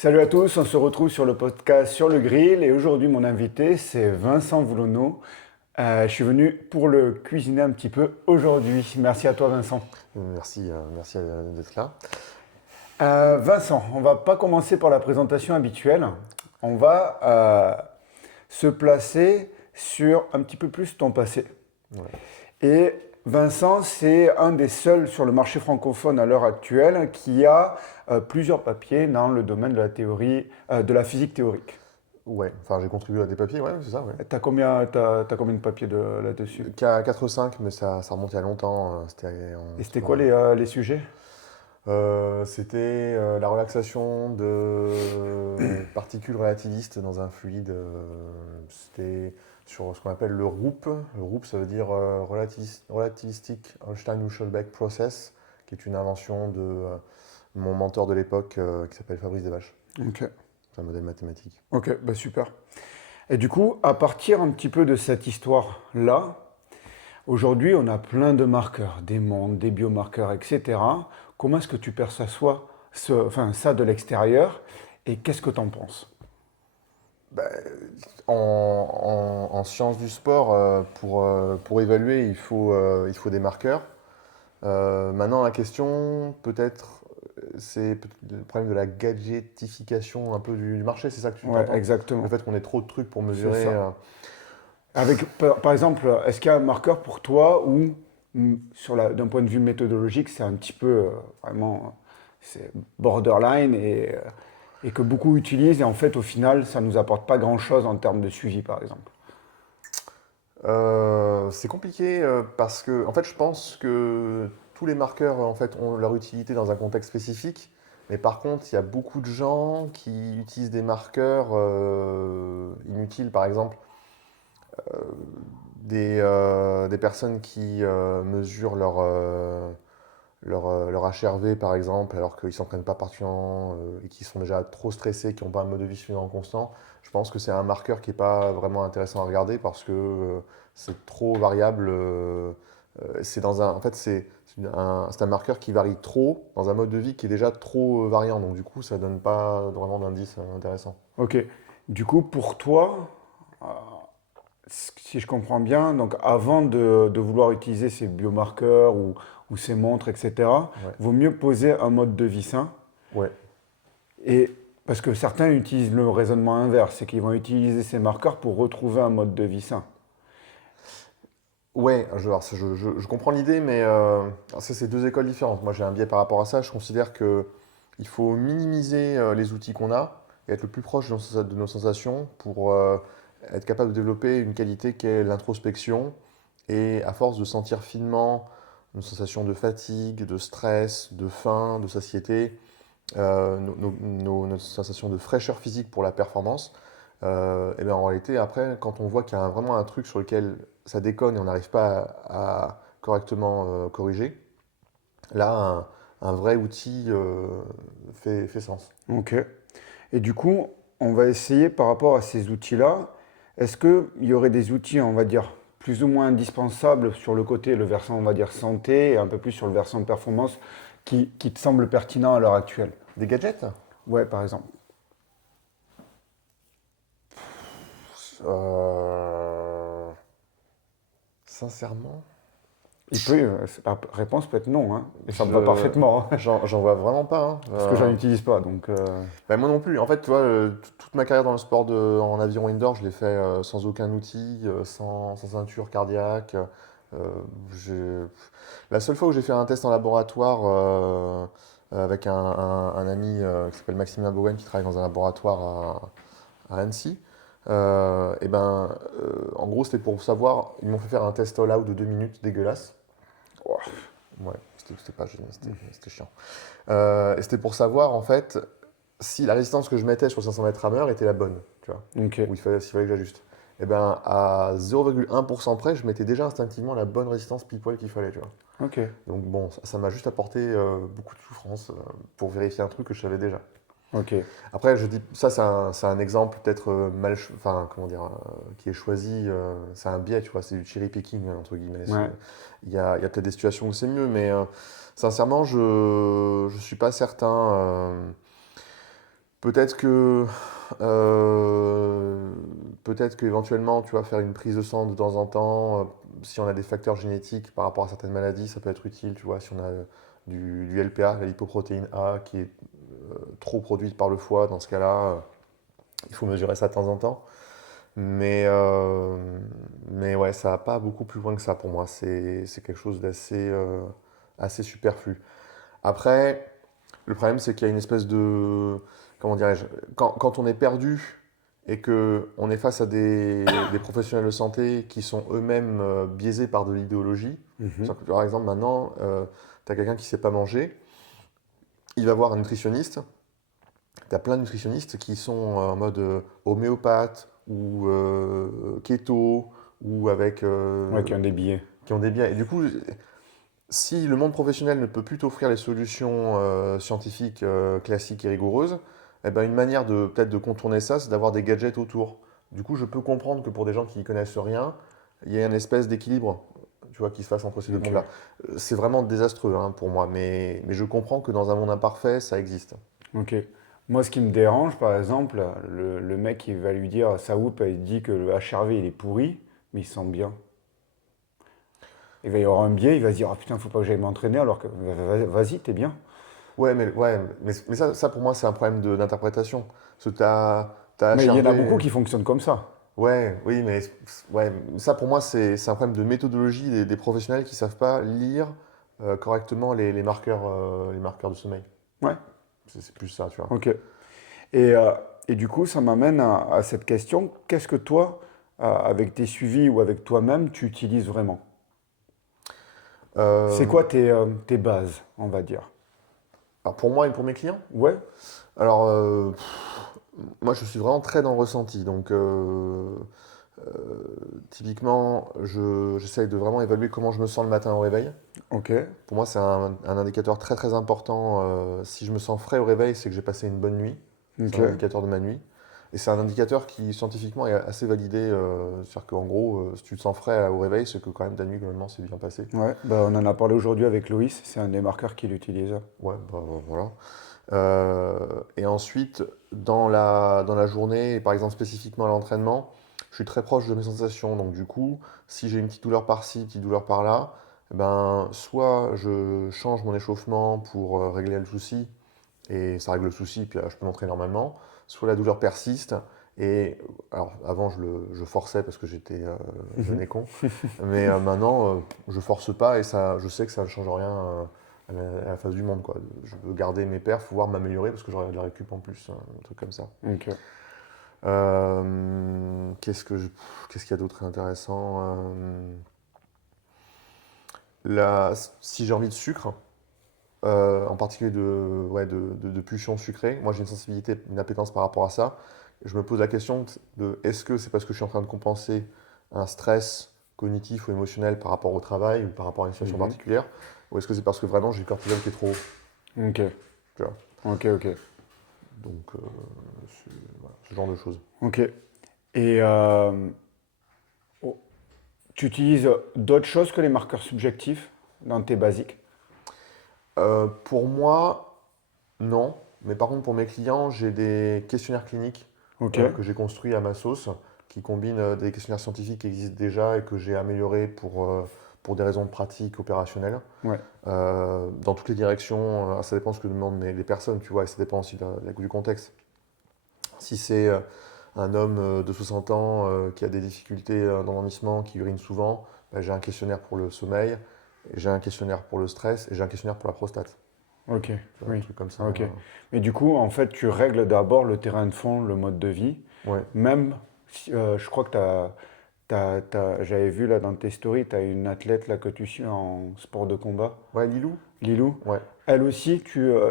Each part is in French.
Salut à tous, on se retrouve sur le podcast Sur le Grill et aujourd'hui mon invité c'est Vincent Voulonneau. Je suis venu pour le cuisiner un petit peu aujourd'hui. Merci à toi Vincent. Merci d'être là. Vincent, on va pas commencer par la présentation habituelle. On va se placer sur un petit peu plus ton passé. Ouais. Et Vincent, c'est un des seuls sur le marché francophone à l'heure actuelle qui a plusieurs papiers dans le domaine de la théorie, de la physique théorique. Ouais, enfin j'ai contribué à des papiers, ouais, c'est ça, ouais. T'as combien de papiers là-dessus? 4 ou 5, mais ça remonte il y a longtemps. Et c'était c'était quoi en- les sujets? c'était la relaxation de particules relativistes dans un fluide. C'était sur ce qu'on appelle le ROUP. Le ROUP, ça veut dire Relativistic Einstein-Uschelbeck Process, qui est une invention de mon mentor de l'époque qui s'appelle Fabrice Desvaches. Ok, C'est un modèle mathématique. ok, bah super. Et du coup, à partir un petit peu de cette histoire-là, aujourd'hui, on a plein de marqueurs, des mondes, des biomarqueurs, etc. Comment est-ce que tu perçois enfin, ça de l'extérieur et qu'est-ce que tu en penses? Bah, en sciences du sport, pour évaluer, il faut des marqueurs. Maintenant, la question, peut-être, c'est le problème de la gadgetification un peu du marché, c'est ça que tu Ouais, t'entends? Le exactement. fait qu'on ait trop de trucs pour C'est mesurer. ça. Par exemple, est-ce qu'il y a un marqueur pour toi où, d'un point de vue méthodologique, c'est un petit peu vraiment c'est borderline et que beaucoup utilisent et en fait, au final, ça nous apporte pas grand-chose en termes de suivi, par exemple. C'est compliqué parce que, en fait, je pense que tous les marqueurs en fait, ont leur utilité dans un contexte spécifique. Mais par contre, il y a beaucoup de gens qui utilisent des marqueurs inutiles. Par exemple, des personnes qui mesurent leur HRV, par exemple, alors qu'ils ne s'entraînent pas particulièrement et qui sont déjà trop stressés, qui n'ont pas un mode de vie suffisamment constant. Je pense que c'est un marqueur qui n'est pas vraiment intéressant à regarder parce que c'est trop variable. En fait, c'est un marqueur qui varie trop dans un mode de vie qui est déjà trop variant. Donc, du coup, ça ne donne pas vraiment d'indice intéressant. Ok. Du coup, pour toi, si je comprends bien, donc avant de vouloir utiliser ces biomarqueurs ou ces montres, etc., Ouais. vaut mieux poser un mode de vie sain. Ouais. Et parce que certains utilisent le raisonnement inverse, c'est qu'ils vont utiliser ces marqueurs pour retrouver un mode de vie sain. Ouais, alors, je comprends l'idée, mais alors ça, c'est deux écoles différentes. Moi, j'ai un biais par rapport à ça. Je considère que il faut minimiser les outils qu'on a et être le plus proche de nos sensations pour être capable de développer une qualité qui est l'introspection. Et à force de sentir finement nos sensations de fatigue, de stress, de faim, de satiété, nos sensations de fraîcheur physique pour la performance, et bien en réalité, après, quand on voit qu'il y a vraiment un truc sur lequel ça déconne et on n'arrive pas à correctement corriger, là, un vrai outil fait sens. Ok. Et du coup, on va essayer par rapport à ces outils-là, est-ce qu'il y aurait des outils, on va dire, plus ou moins indispensables sur le côté, le versant, on va dire, santé, et un peu plus sur le versant performance, qui te semblent pertinents à l'heure actuelle? Des gadgets? Ouais, par exemple. Euh, Sincèrement, La réponse peut être non, hein, et ça me va je parfaitement, hein, j'en vois vraiment pas, hein. parce que j'en utilise pas, donc... Ben, moi non plus. En fait, tu vois, toute ma carrière dans le sport en aviron indoor, je l'ai fait sans aucun outil, sans ceinture cardiaque. J'ai- La seule fois où j'ai fait un test en laboratoire avec un ami qui s'appelle Maxime Bowen qui travaille dans un laboratoire à Annecy, en gros, c'était pour savoir. Ils m'ont fait faire un test all-out de 2 minutes dégueulasse. Ouais, c'était pas génial, c'était chiant. Et c'était pour savoir en fait si la résistance que je mettais sur 500 mètres rameur était la bonne, tu vois, ok, s'il fallait que j'ajuste. Et ben à 0,1% près, je mettais déjà instinctivement la bonne résistance pile poil qu'il fallait, tu vois. ok, Donc bon, ça m'a juste apporté beaucoup de souffrance pour vérifier un truc que je savais déjà. ok. Après, je dis, ça c'est un exemple peut-être enfin comment dire, qui est choisi, c'est un biais, tu vois, c'est du cherry picking entre guillemets. Ouais. Il y a peut-être des situations où c'est mieux, mais sincèrement, je suis pas certain. Peut-être que, euh, peut-être qu'éventuellement, tu vas faire une prise de sang de temps en temps. Si on a des facteurs génétiques par rapport à certaines maladies, ça peut être utile, tu vois. Si on a du LPA, la lipoprotéine A, qui est trop produite par le foie, dans ce cas-là, il faut mesurer ça de temps en temps. Mais, euh, mais ouais, ça va pas beaucoup plus loin que ça pour moi. C'est quelque chose assez superflu. Après, le problème, c'est qu'il y a une espèce de. Comment dirais-je? Quand on est perdu et que on est face à des professionnels de santé qui sont eux-mêmes biaisés par de l'idéologie, Mhm. c'est-à-dire que, par exemple, maintenant, tu as quelqu'un qui ne sait pas manger, il va voir un nutritionniste. Tu as plein de nutritionnistes qui sont en mode homéopathe ou keto ou avec. Ouais, qui ont des billets. Qui ont des biens. Et du coup, si le monde professionnel ne peut plus t'offrir les solutions scientifiques classiques et rigoureuses, eh ben une manière de peut-être de contourner ça, c'est d'avoir des gadgets autour. Du coup, je peux comprendre que pour des gens qui n'y connaissent rien, il y ait une espèce d'équilibre, tu vois, qui se fasse entre ces deux Ok. mondes-là. C'est vraiment désastreux hein, pour moi, mais je comprends que dans un monde imparfait, ça existe. Ok. Moi, ce qui me dérange, par exemple, le mec, il va lui dire, Saoup, il dit que le HRV, il est pourri, mais il se sent bien. Il va y avoir un biais, il va se dire, ah putain, faut pas que j'aille m'entraîner, alors que vas-y, t'es bien. Ouais, mais ça pour moi, c'est un problème d'interprétation. Parce que t'as Mais il y en a beaucoup HRV. qui fonctionnent comme ça. Ouais, oui, mais ouais, ça pour moi, c'est un problème de méthodologie des professionnels qui savent pas lire correctement les marqueurs de sommeil. Ouais, C'est plus ça, tu vois. ok. Et du coup, ça m'amène à cette question. Qu'est-ce que toi, avec tes suivis ou avec toi-même, tu utilises vraiment? C'est Euh, quoi tes bases, on va dire? alors pour moi et pour mes clients, Ouais, alors moi je suis vraiment très dans le ressenti. Donc typiquement, j'essaye de vraiment évaluer comment je me sens le matin au réveil. ok, Pour moi, c'est un indicateur très très important. Si je me sens frais au réveil, c'est que j'ai passé une bonne nuit. C'est ok. un indicateur de ma nuit. Et c'est un indicateur qui scientifiquement est assez validé. C'est-à-dire qu'en gros, si tu te sens frais au réveil, c'est que quand même ta nuit, globalement, s'est bien passée. Ouais, bah on en a parlé aujourd'hui avec Loïs, c'est un des marqueurs qu'il utilise. Ouais, bah voilà. Et ensuite, dans la journée, et par exemple spécifiquement à l'entraînement, je suis très proche de mes sensations. Donc du coup, si j'ai une petite douleur par-ci, une petite douleur par-là, eh ben, soit je change mon échauffement pour régler le souci, et ça règle le souci, puis je peux m'entraîner normalement. Soit la douleur persiste, et alors avant je forçais parce que j'étais jeune et con, mais maintenant je force pas et ça, je sais que ça ne change rien à la face du monde, quoi. Je veux garder mes perfs, voire m'améliorer parce que j'aurai de la récup en plus, un truc comme ça. Ok. Qu'est-ce qu'il y a d'autre intéressant si j'ai envie de sucre, en particulier de pulsions sucrées. Moi, j'ai une sensibilité, une appétence par rapport à ça. Je me pose la question de est-ce que c'est parce que je suis en train de compenser un stress cognitif ou émotionnel par rapport au travail ou par rapport à une situation Mhm. particulière, ou est-ce que c'est parce que vraiment j'ai le cortisol qui est trop haut, Ok, tu vois. ok, ok. Donc, voilà, ce genre de choses. Ok. Et oh, tu utilises d'autres choses que les marqueurs subjectifs dans tes basiques? Pour moi, non. Mais par contre, pour mes clients, j'ai des questionnaires cliniques Ok, que j'ai construits à ma sauce, qui combinent des questionnaires scientifiques qui existent déjà et que j'ai améliorés pour des raisons pratiques, opérationnelles, ouais. dans toutes les directions. Ça dépend de ce que demandent les personnes, tu vois, et ça dépend aussi du contexte. Si c'est un homme de 60 ans qui a des difficultés d'endormissement, qui urine souvent, bah, j'ai un questionnaire pour le sommeil, et j'ai un questionnaire pour le stress, et j'ai un questionnaire pour la prostate. Ok, Tu vois, un oui, truc comme ça. ok. Mais du coup, en fait, tu règles d'abord le terrain de fond, le mode de vie. Ouais. Même, je crois que j'avais vu là dans tes stories, tu as une athlète là que tu suis en sport de combat, Ouais, Lilou? Lilou. Ouais. Elle aussi,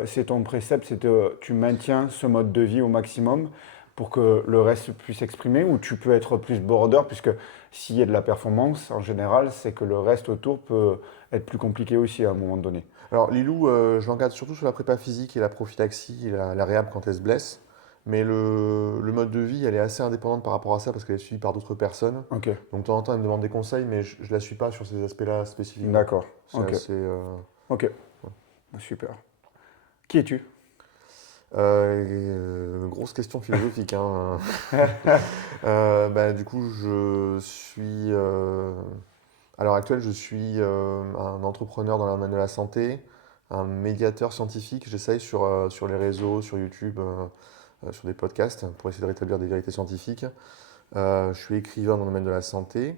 c'est ton précepte, tu maintiens ce mode de vie au maximum pour que le reste puisse s'exprimer, ou tu peux être plus border, puisque s'il y a de la performance, en général, c'est que le reste autour peut être plus compliqué aussi à un moment donné. Alors, Lilou, je l'encadre surtout sur la prépa physique et la prophylaxie et la réhab quand elle se blesse. Mais le mode de vie, elle est assez indépendante par rapport à ça parce qu'elle est suivie par d'autres personnes. Ok, Donc, de temps en temps, elle me demande des conseils, mais je ne la suis pas sur ces aspects-là spécifiquement. d'accord, C'est ok, assez. ok, super. Qui es-tu? Grosse question philosophique, hein. Du coup, à l'heure actuelle, je suis un entrepreneur dans le domaine de la santé, un médiateur scientifique. J'essaye sur les réseaux, sur YouTube, sur des podcasts, pour essayer de rétablir des vérités scientifiques. Je suis écrivain dans le domaine de la santé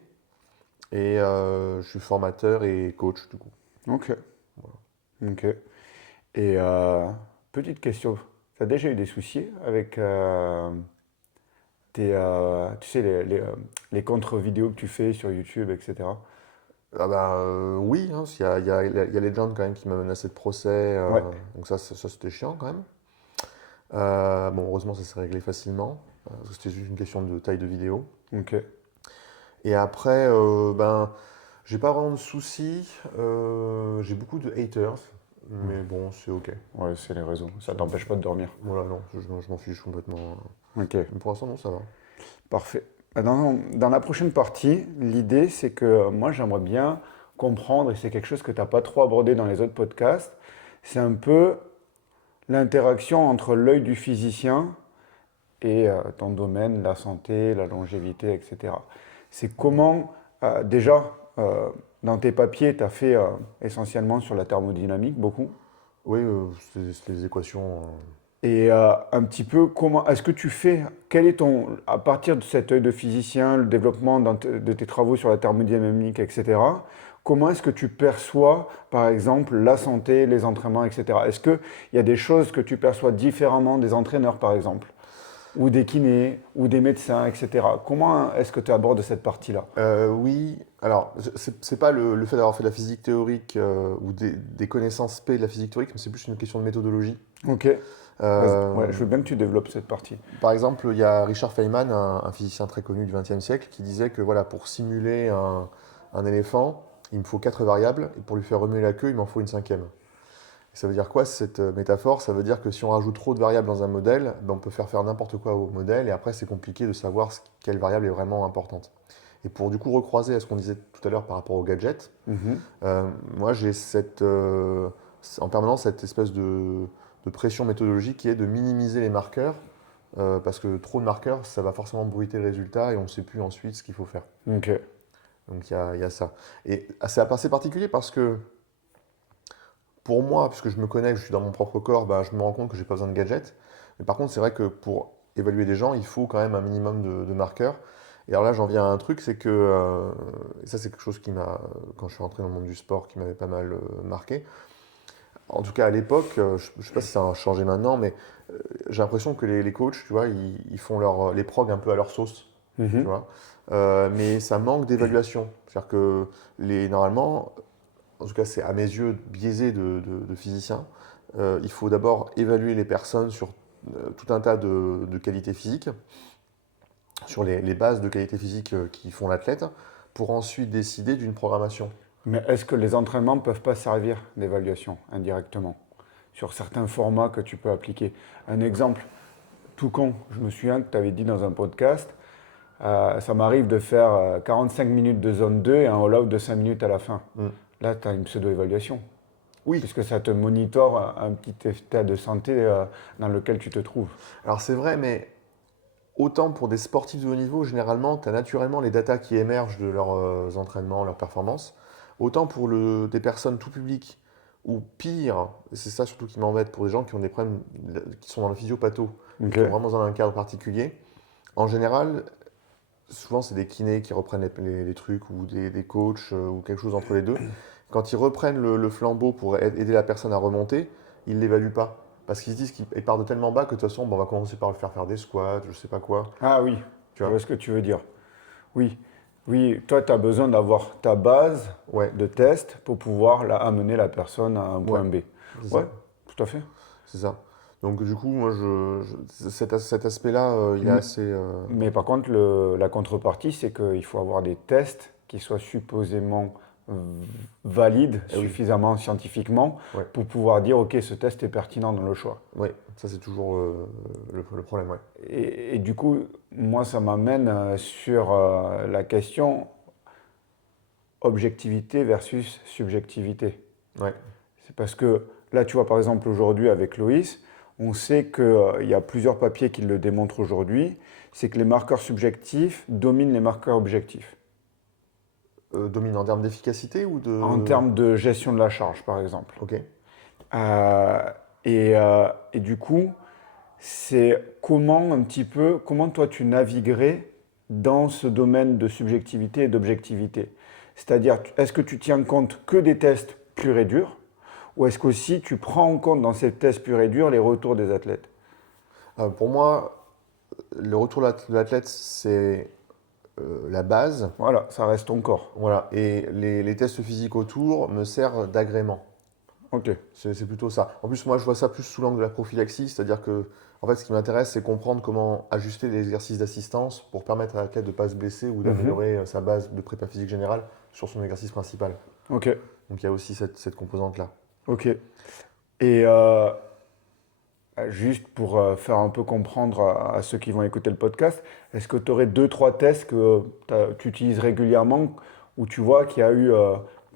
et je suis formateur et coach, du coup. Ok, ok. Et petite question, tu as déjà eu des soucis avec tu sais, les contre-vidéos que tu fais sur YouTube, etc. Oui, hein, parce qu'il y a Legend quand même qui m'a menacé de procès, Ouais, donc ça c'était chiant quand même. Bon, heureusement ça s'est réglé facilement, parce que c'était juste une question de taille de vidéo. ok. Et après, j'ai pas vraiment de soucis, j'ai beaucoup de haters, Hmm. mais bon, c'est ok. Ouais, c'est les réseaux, ça Ça- t'empêche pas de dormir. voilà, non, je m'en fiche complètement. Ok, Mais pour l'instant, non, ça va. parfait. Dans la prochaine partie, l'idée c'est que moi j'aimerais bien comprendre, et c'est quelque chose que tu n'as pas trop abordé dans les autres podcasts, c'est un peu l'interaction entre l'œil du physicien et ton domaine, la santé, la longévité, etc. C'est comment, déjà, dans tes papiers, tu as fait essentiellement sur la thermodynamique, beaucoup. Oui, c'est les équations. Et un petit peu, comment est-ce que tu fais, quel est à partir de cet œil de physicien, le développement de tes travaux sur la thermodynamique, etc., comment est-ce que tu perçois, par exemple, la santé, les entraînements, etc. Est-ce qu'il y a des choses que tu perçois différemment des entraîneurs, par exemple, ou des kinés, ou des médecins, etc. Comment est-ce que tu abordes cette partie-là? Oui, alors, c'est pas le fait d'avoir fait de la physique théorique ou des connaissances P de la physique théorique, mais c'est plus une question de méthodologie. Ok. Ouais, Euh, je veux bien que tu développes cette partie. Par exemple, il y a Richard Feynman, un physicien très connu du XXe siècle, qui disait que voilà, pour simuler un éléphant, il me faut quatre variables, et pour lui faire remuer la queue, il m'en faut une cinquième. Et ça veut dire quoi cette métaphore? Ça veut dire que si on rajoute trop de variables dans un modèle, ben, on peut faire n'importe quoi au modèle, et après c'est compliqué de savoir quelle variable est vraiment importante. Et pour du coup recroiser à ce qu'on disait tout à l'heure par rapport aux gadgets, Mhm. moi j'ai en permanence cette espèce de pression méthodologique qui est de minimiser les marqueurs parce que trop de marqueurs, ça va forcément bruiter le résultat et on ne sait plus ensuite ce qu'il faut faire. Ok. Donc il y a ça. Et c'est assez particulier parce que pour moi, puisque je me connais, que je suis dans mon propre corps, bah, je me rends compte que j'ai pas besoin de gadgets. Mais par contre, c'est vrai que pour évaluer des gens, il faut quand même un minimum de marqueurs. Et alors là, j'en viens à un truc, c'est que, et ça c'est quelque chose qui m'a, quand je suis rentré dans le monde du sport, qui m'avait pas mal marqué. En tout cas à l'époque, je ne sais pas si ça a changé maintenant, mais j'ai l'impression que les coachs, tu vois, ils font les progs un peu à leur sauce, tu Mhm. vois. Mais ça manque d'évaluation. C'est-à-dire que normalement, en tout cas c'est à mes yeux biaisé de physicien, il faut d'abord évaluer les personnes sur tout un tas de qualités physiques, sur les bases de qualités physiques qui font l'athlète, pour ensuite décider d'une programmation. Mais est-ce que les entraînements ne peuvent pas servir d'évaluation indirectement sur certains formats que tu peux appliquer? Un exemple tout con, je me souviens que tu avais dit dans un podcast, ça m'arrive de faire 45 minutes de zone 2 et un all-out de 5 minutes à la fin. Mm. Là, tu as une pseudo-évaluation, Oui, puisque ça te monitore un petit état de santé dans lequel tu te trouves. alors c'est vrai, mais autant pour des sportifs de haut niveau, généralement, tu as naturellement les datas qui émergent de leurs entraînements, leurs performances. Autant pour des personnes tout public, ou pire, et c'est ça surtout qui m'embête, pour des gens qui ont des problèmes, qui sont dans le physiopatho, et Ok. qui ont vraiment besoin d'un cadre particulier, en général, souvent c'est des kinés qui reprennent les trucs, ou des coachs, ou quelque chose entre les deux. Quand ils reprennent le flambeau pour aider la personne à remonter, ils ne l'évaluent pas. Parce qu'ils se disent qu'il part de tellement bas que de toute façon, bon, on va commencer par le faire faire des squats, je sais pas quoi. Ah oui, Tu je vois? vois ce que tu veux dire. Oui, oui, toi, tu as besoin d'avoir ta base Ouais, de test pour pouvoir amener la personne à un ouais, point B. c'est Ouais, ça, tout à fait. c'est ça. Donc du coup, moi, cet aspect-là, il est M- assez Mais par important. contre, la contrepartie, c'est qu'il faut avoir des tests qui soient supposément v- valides Eh oui, suffisamment scientifiquement ouais, pour pouvoir dire, OK, ce test est pertinent dans le choix. ouais, ça c'est toujours le problème, ouais. Et du coup, moi, ça m'amène sur la question objectivité versus subjectivité. Ouais, C'est parce que là, tu vois, par exemple, aujourd'hui avec Loïs, on sait qu'il y a plusieurs papiers qui le démontrent aujourd'hui, c'est que les marqueurs subjectifs dominent les marqueurs objectifs. Domine en termes d'efficacité ou En de... termes de gestion de la charge, par exemple. Ok. Euh, et du coup, c'est comment un petit peu, comment toi tu naviguerais dans ce domaine de subjectivité et d'objectivité. C'est-à-dire, est-ce que tu tiens compte que des tests purs et durs, ou est-ce qu'aussi tu prends en compte dans ces tests purs et durs les retours des athlètes? Pour moi, le retour de l'athlète, c'est la base. Voilà, ça reste ton corps. Voilà. Et les tests physiques autour me servent d'agrément. Ok, C'est plutôt ça. En plus, moi, je vois ça plus sous l'angle de la prophylaxie, c'est-à-dire que, en fait, ce qui m'intéresse, c'est comprendre comment ajuster les exercices d'assistance pour permettre à l'athlète de ne pas se blesser ou d'améliorer sa base de prépa physique générale sur son exercice principal. ok, Donc, il y a aussi cette composante-là. ok. Et juste pour faire un peu comprendre à ceux qui vont écouter le podcast, est-ce que tu aurais deux, trois tests que tu utilises régulièrement où tu vois qu'il y a eu,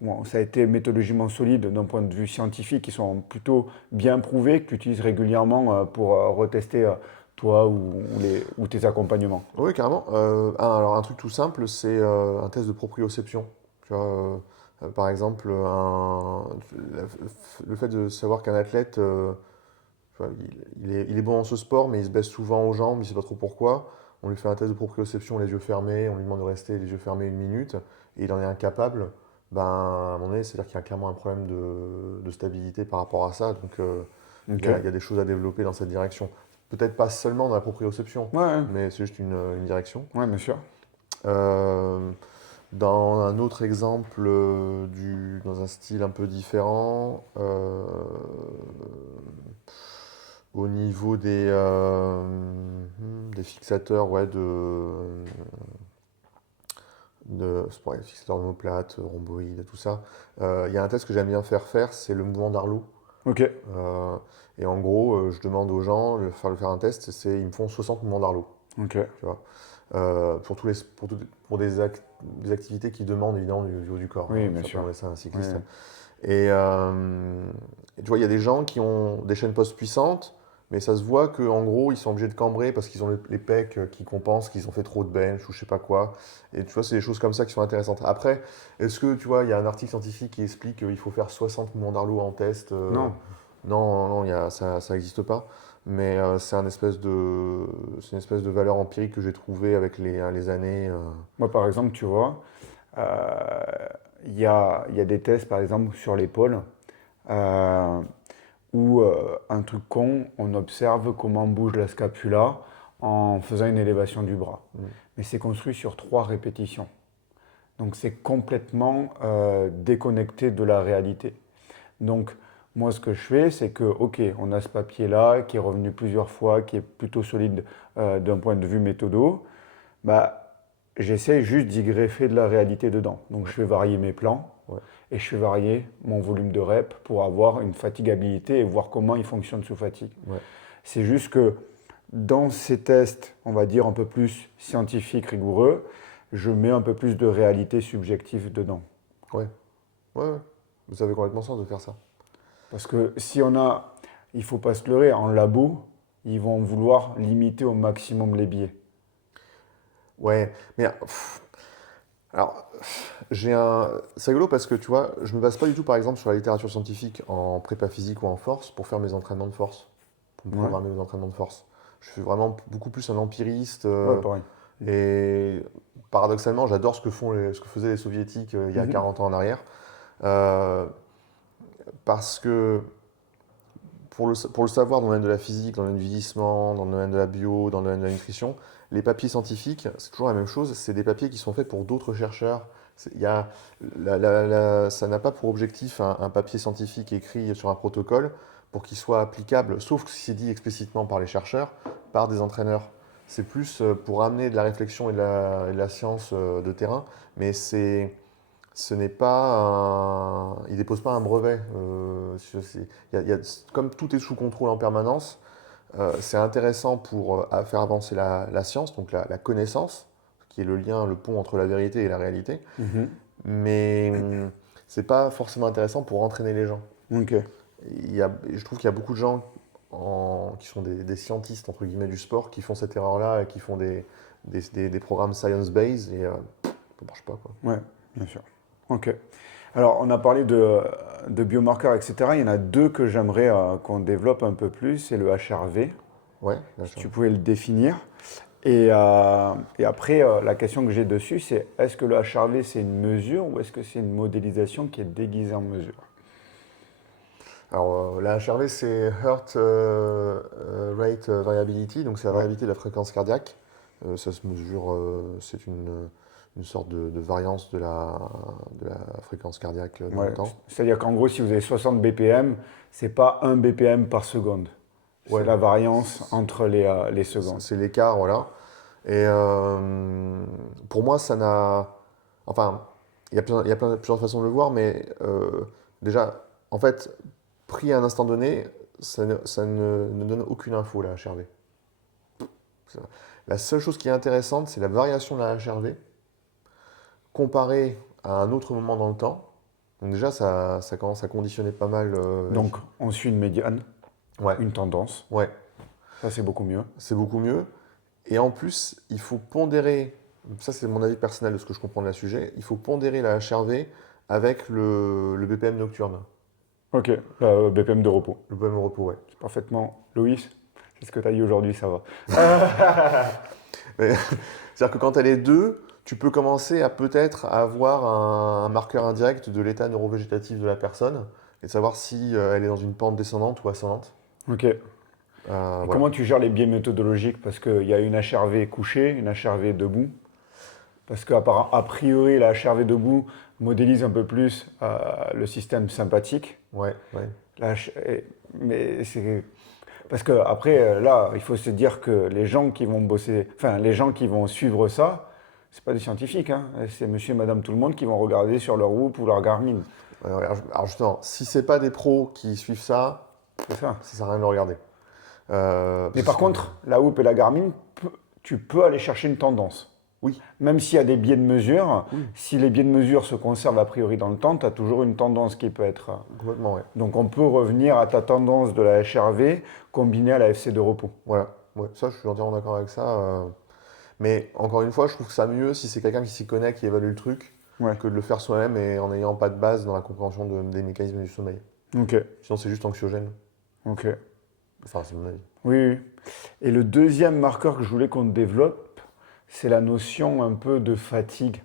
bon, ça a été méthodologiquement solide d'un point de vue scientifique, qui sont plutôt bien prouvés, que tu utilises régulièrement pour retester toi ou tes accompagnements? Oui, carrément. Alors, un truc tout simple, c'est un test de proprioception. Tu vois, par exemple, le fait de savoir qu'un athlète, tu vois, il est bon dans ce sport, mais il se blesse souvent aux jambes, il ne sait pas trop pourquoi. On lui fait un test de proprioception les yeux fermés, on lui demande de rester les yeux fermés 1 minute, et il en est incapable. Ben, à un moment donné, c'est-à-dire qu'il y a clairement un problème de stabilité par rapport à ça. Donc, Ok. il y a des choses à développer dans cette direction. Peut-être pas seulement dans la proprioception, Ouais, mais c'est juste une direction. ouais, bien sûr. Euh, Dans un autre exemple, dans un style un peu différent, au niveau des fixateurs, ouais, c'est pour les fixateurs d'omoplates, rhomboïdes, tout ça, il y a un test que j'aime bien faire, c'est le mouvement d'Arlou. Ok, Euh, et en gros, je demande aux gens de faire un test, ils me font 60 mouvements d'Arlou, ok. tu vois. Pour des activités qui demandent évidemment du haut du corps, Oui, hein, bien ça peut sûr. demander ça à un Oui, cycliste. Et tu vois, il y a des gens qui ont des chaînes postes puissantes, mais ça se voit qu'en gros, ils sont obligés de cambrer parce qu'ils ont les pecs qui compensent, qu'ils ont fait trop de bench ou je sais pas quoi. Et tu vois, c'est des choses comme ça qui sont intéressantes. Après, est-ce que tu vois, il y a un article scientifique qui explique qu'il faut faire 60 mouvements d'Arlou en test non. Non, non, ça n'existe pas. Mais c'est une espèce de valeur empirique que j'ai trouvée avec les années. Moi, par exemple, tu vois, euh, il y a des tests, par exemple, sur l'épaule, euh, où un truc con, on observe comment bouge la scapula en faisant une élévation du bras. Mm. Mais c'est construit sur 3 répétitions. Donc c'est complètement déconnecté de la réalité. Donc moi ce que je fais, c'est que, ok, on a ce papier-là qui est revenu plusieurs fois, qui est plutôt solide d'un point de vue méthodo, bah, j'essaie juste d'y greffer de la réalité dedans. Donc je fais varier mes plans Ouais. et je fais varier mon volume de rep pour avoir une fatigabilité et voir comment il fonctionne sous fatigue. Ouais. C'est juste que dans ces tests, on va dire un peu plus scientifiques, rigoureux, je mets un peu plus de réalité subjective dedans. Ouais. Ouais, ouais. Vous avez complètement sens de faire ça. Parce que si on a, il faut pas se leurrer, en labo, ils vont vouloir limiter au maximum les biais. Ouais, mais alors, c'est rigolo parce que tu vois, je me base pas du tout par exemple sur la littérature scientifique en prépa physique ou en force pour faire mes entraînements de force, pour me Ouais, programmer mes entraînements de force. Je suis vraiment beaucoup plus un empiriste ouais, pareil. et paradoxalement, j'adore ce que faisaient les soviétiques il y a Mhm. 40 ans en arrière euh, parce que pour le savoir dans le domaine de la physique, dans le domaine du vieillissement, dans le domaine de la bio, dans le domaine de la nutrition, les papiers scientifiques, c'est toujours la même chose, c'est des papiers qui sont faits pour d'autres chercheurs. Il y a, ça n'a pas pour objectif un papier scientifique écrit sur un protocole pour qu'il soit applicable, sauf si c'est dit explicitement par les chercheurs, par des entraîneurs. C'est plus pour amener de la réflexion et de la science de terrain, mais ce n'est pas il dépose pas un brevet. Comme tout est sous contrôle en permanence, c'est intéressant pour faire avancer la science, donc la connaissance, qui est le lien, le pont entre la vérité et la réalité. Mhm. Mais c'est pas forcément intéressant pour entraîner les gens. Ok. Je trouve qu'il y a beaucoup de gens qui sont des scientistes, entre guillemets, du sport, qui font cette erreur-là et qui font des programmes science-based et ça ne marche pas, quoi. Ouais, bien sûr. Ok. Alors, on a parlé de biomarqueurs, etc. Il y en a deux que j'aimerais qu'on développe un peu plus. C'est le HRV, Ouais, bien si sûr. tu pouvais le définir. Et après, la question que j'ai dessus, c'est est-ce que le HRV, c'est une mesure ou est-ce que c'est une modélisation qui est déguisée en mesure? Alors, la HRV, c'est Heart Rate Variability, donc c'est la Ouais, variabilité de la fréquence cardiaque. Ça se mesure, c'est une sorte de variance de la fréquence cardiaque dans le ouais. temps. C'est-à-dire qu'en gros, si vous avez 60 BPM, c'est pas 1 BPM par seconde. C'est Ouais, la variance entre les secondes. c'est l'écart, voilà. Et pour moi, ça n'a. Enfin, plusieurs façons de le voir, mais déjà, en fait, pris à un instant donné, ça ne donne aucune info, la HRV. Ça- La seule chose qui est intéressante, c'est la variation de la HRV comparée à un autre moment dans le temps. Donc déjà, ça commence à conditionner pas mal. Donc, on suit une médiane, Ouais, une tendance. ouais, Ça, c'est beaucoup mieux. c'est beaucoup mieux. Et en plus, il faut pondérer, ça c'est mon avis personnel de ce que je comprends de la sujet, il faut pondérer la HRV avec le BPM nocturne, Ok, BPM de repos. le BPM au repos, ouais. C'est parfaitement. Loïs, c'est ce que tu as dit aujourd'hui, ça va. Mais c'est-à-dire que quand tu as les deux, tu peux commencer à peut-être avoir un marqueur indirect de l'état neurovégétatif de la personne et de savoir si elle est dans une pente descendante ou ascendante. Ok. Et Voilà. comment tu gères les biais méthodologiques? Parce qu'il y a une HRV couchée, une HRV debout. Parce a priori, la HRV debout modélise un peu plus le système sympathique. Ouais, ouais. La H- et- mais c'est parce que après, là, il faut se dire que les gens qui vont bosser, enfin, les gens qui vont suivre ça, c'est pas des scientifiques, hein. C'est monsieur et madame tout le monde qui vont regarder sur leur Whoop ou leur Garmin. Alors justement, si c'est pas des pros qui suivent C'est ça. ça sert à rien de le regarder. Mais Parce par que contre, la Whoop et la Garmin, tu peux aller chercher une tendance. oui, Même s'il y a des biais de mesure, oui, si les biais de mesure se conservent a priori dans le temps, tu as toujours une tendance qui peut être. complètement, ouais. Donc on peut revenir à ta tendance de la HRV combinée à la FC de repos. Voilà, ouais, ça je suis entièrement d'accord avec ça. Mais encore une fois, je trouve que ça mieux si c'est quelqu'un qui s'y connaît, qui évalue le truc, Ouais. que de le faire soi-même et en n'ayant pas de base dans la compréhension des mécanismes du sommeil. Ok. Sinon, c'est juste anxiogène. Ok. Enfin, c'est mon avis. Oui, oui. Et le deuxième marqueur que je voulais qu'on développe, c'est la notion un peu de fatigue.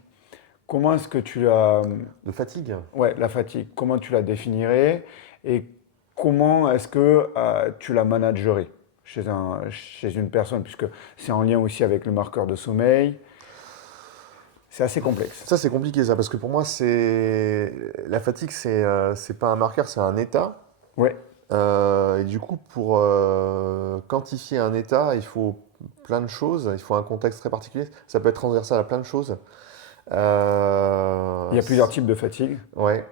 Comment est-ce que tu la... De fatigue? Ouais, la fatigue. Comment tu la définirais et comment est-ce que tu la managerais chez une personne, puisque c'est en lien aussi avec le marqueur de sommeil. C'est assez complexe. Ça, c'est compliqué, ça, parce que pour moi, c'est la fatigue, c'est pas un marqueur, c'est un état. Ouais, Et du coup, pour quantifier un état, il faut plein de choses, il faut un contexte très particulier. Ça peut être transversal à plein de choses. il y a plusieurs types de fatigue. Ouais.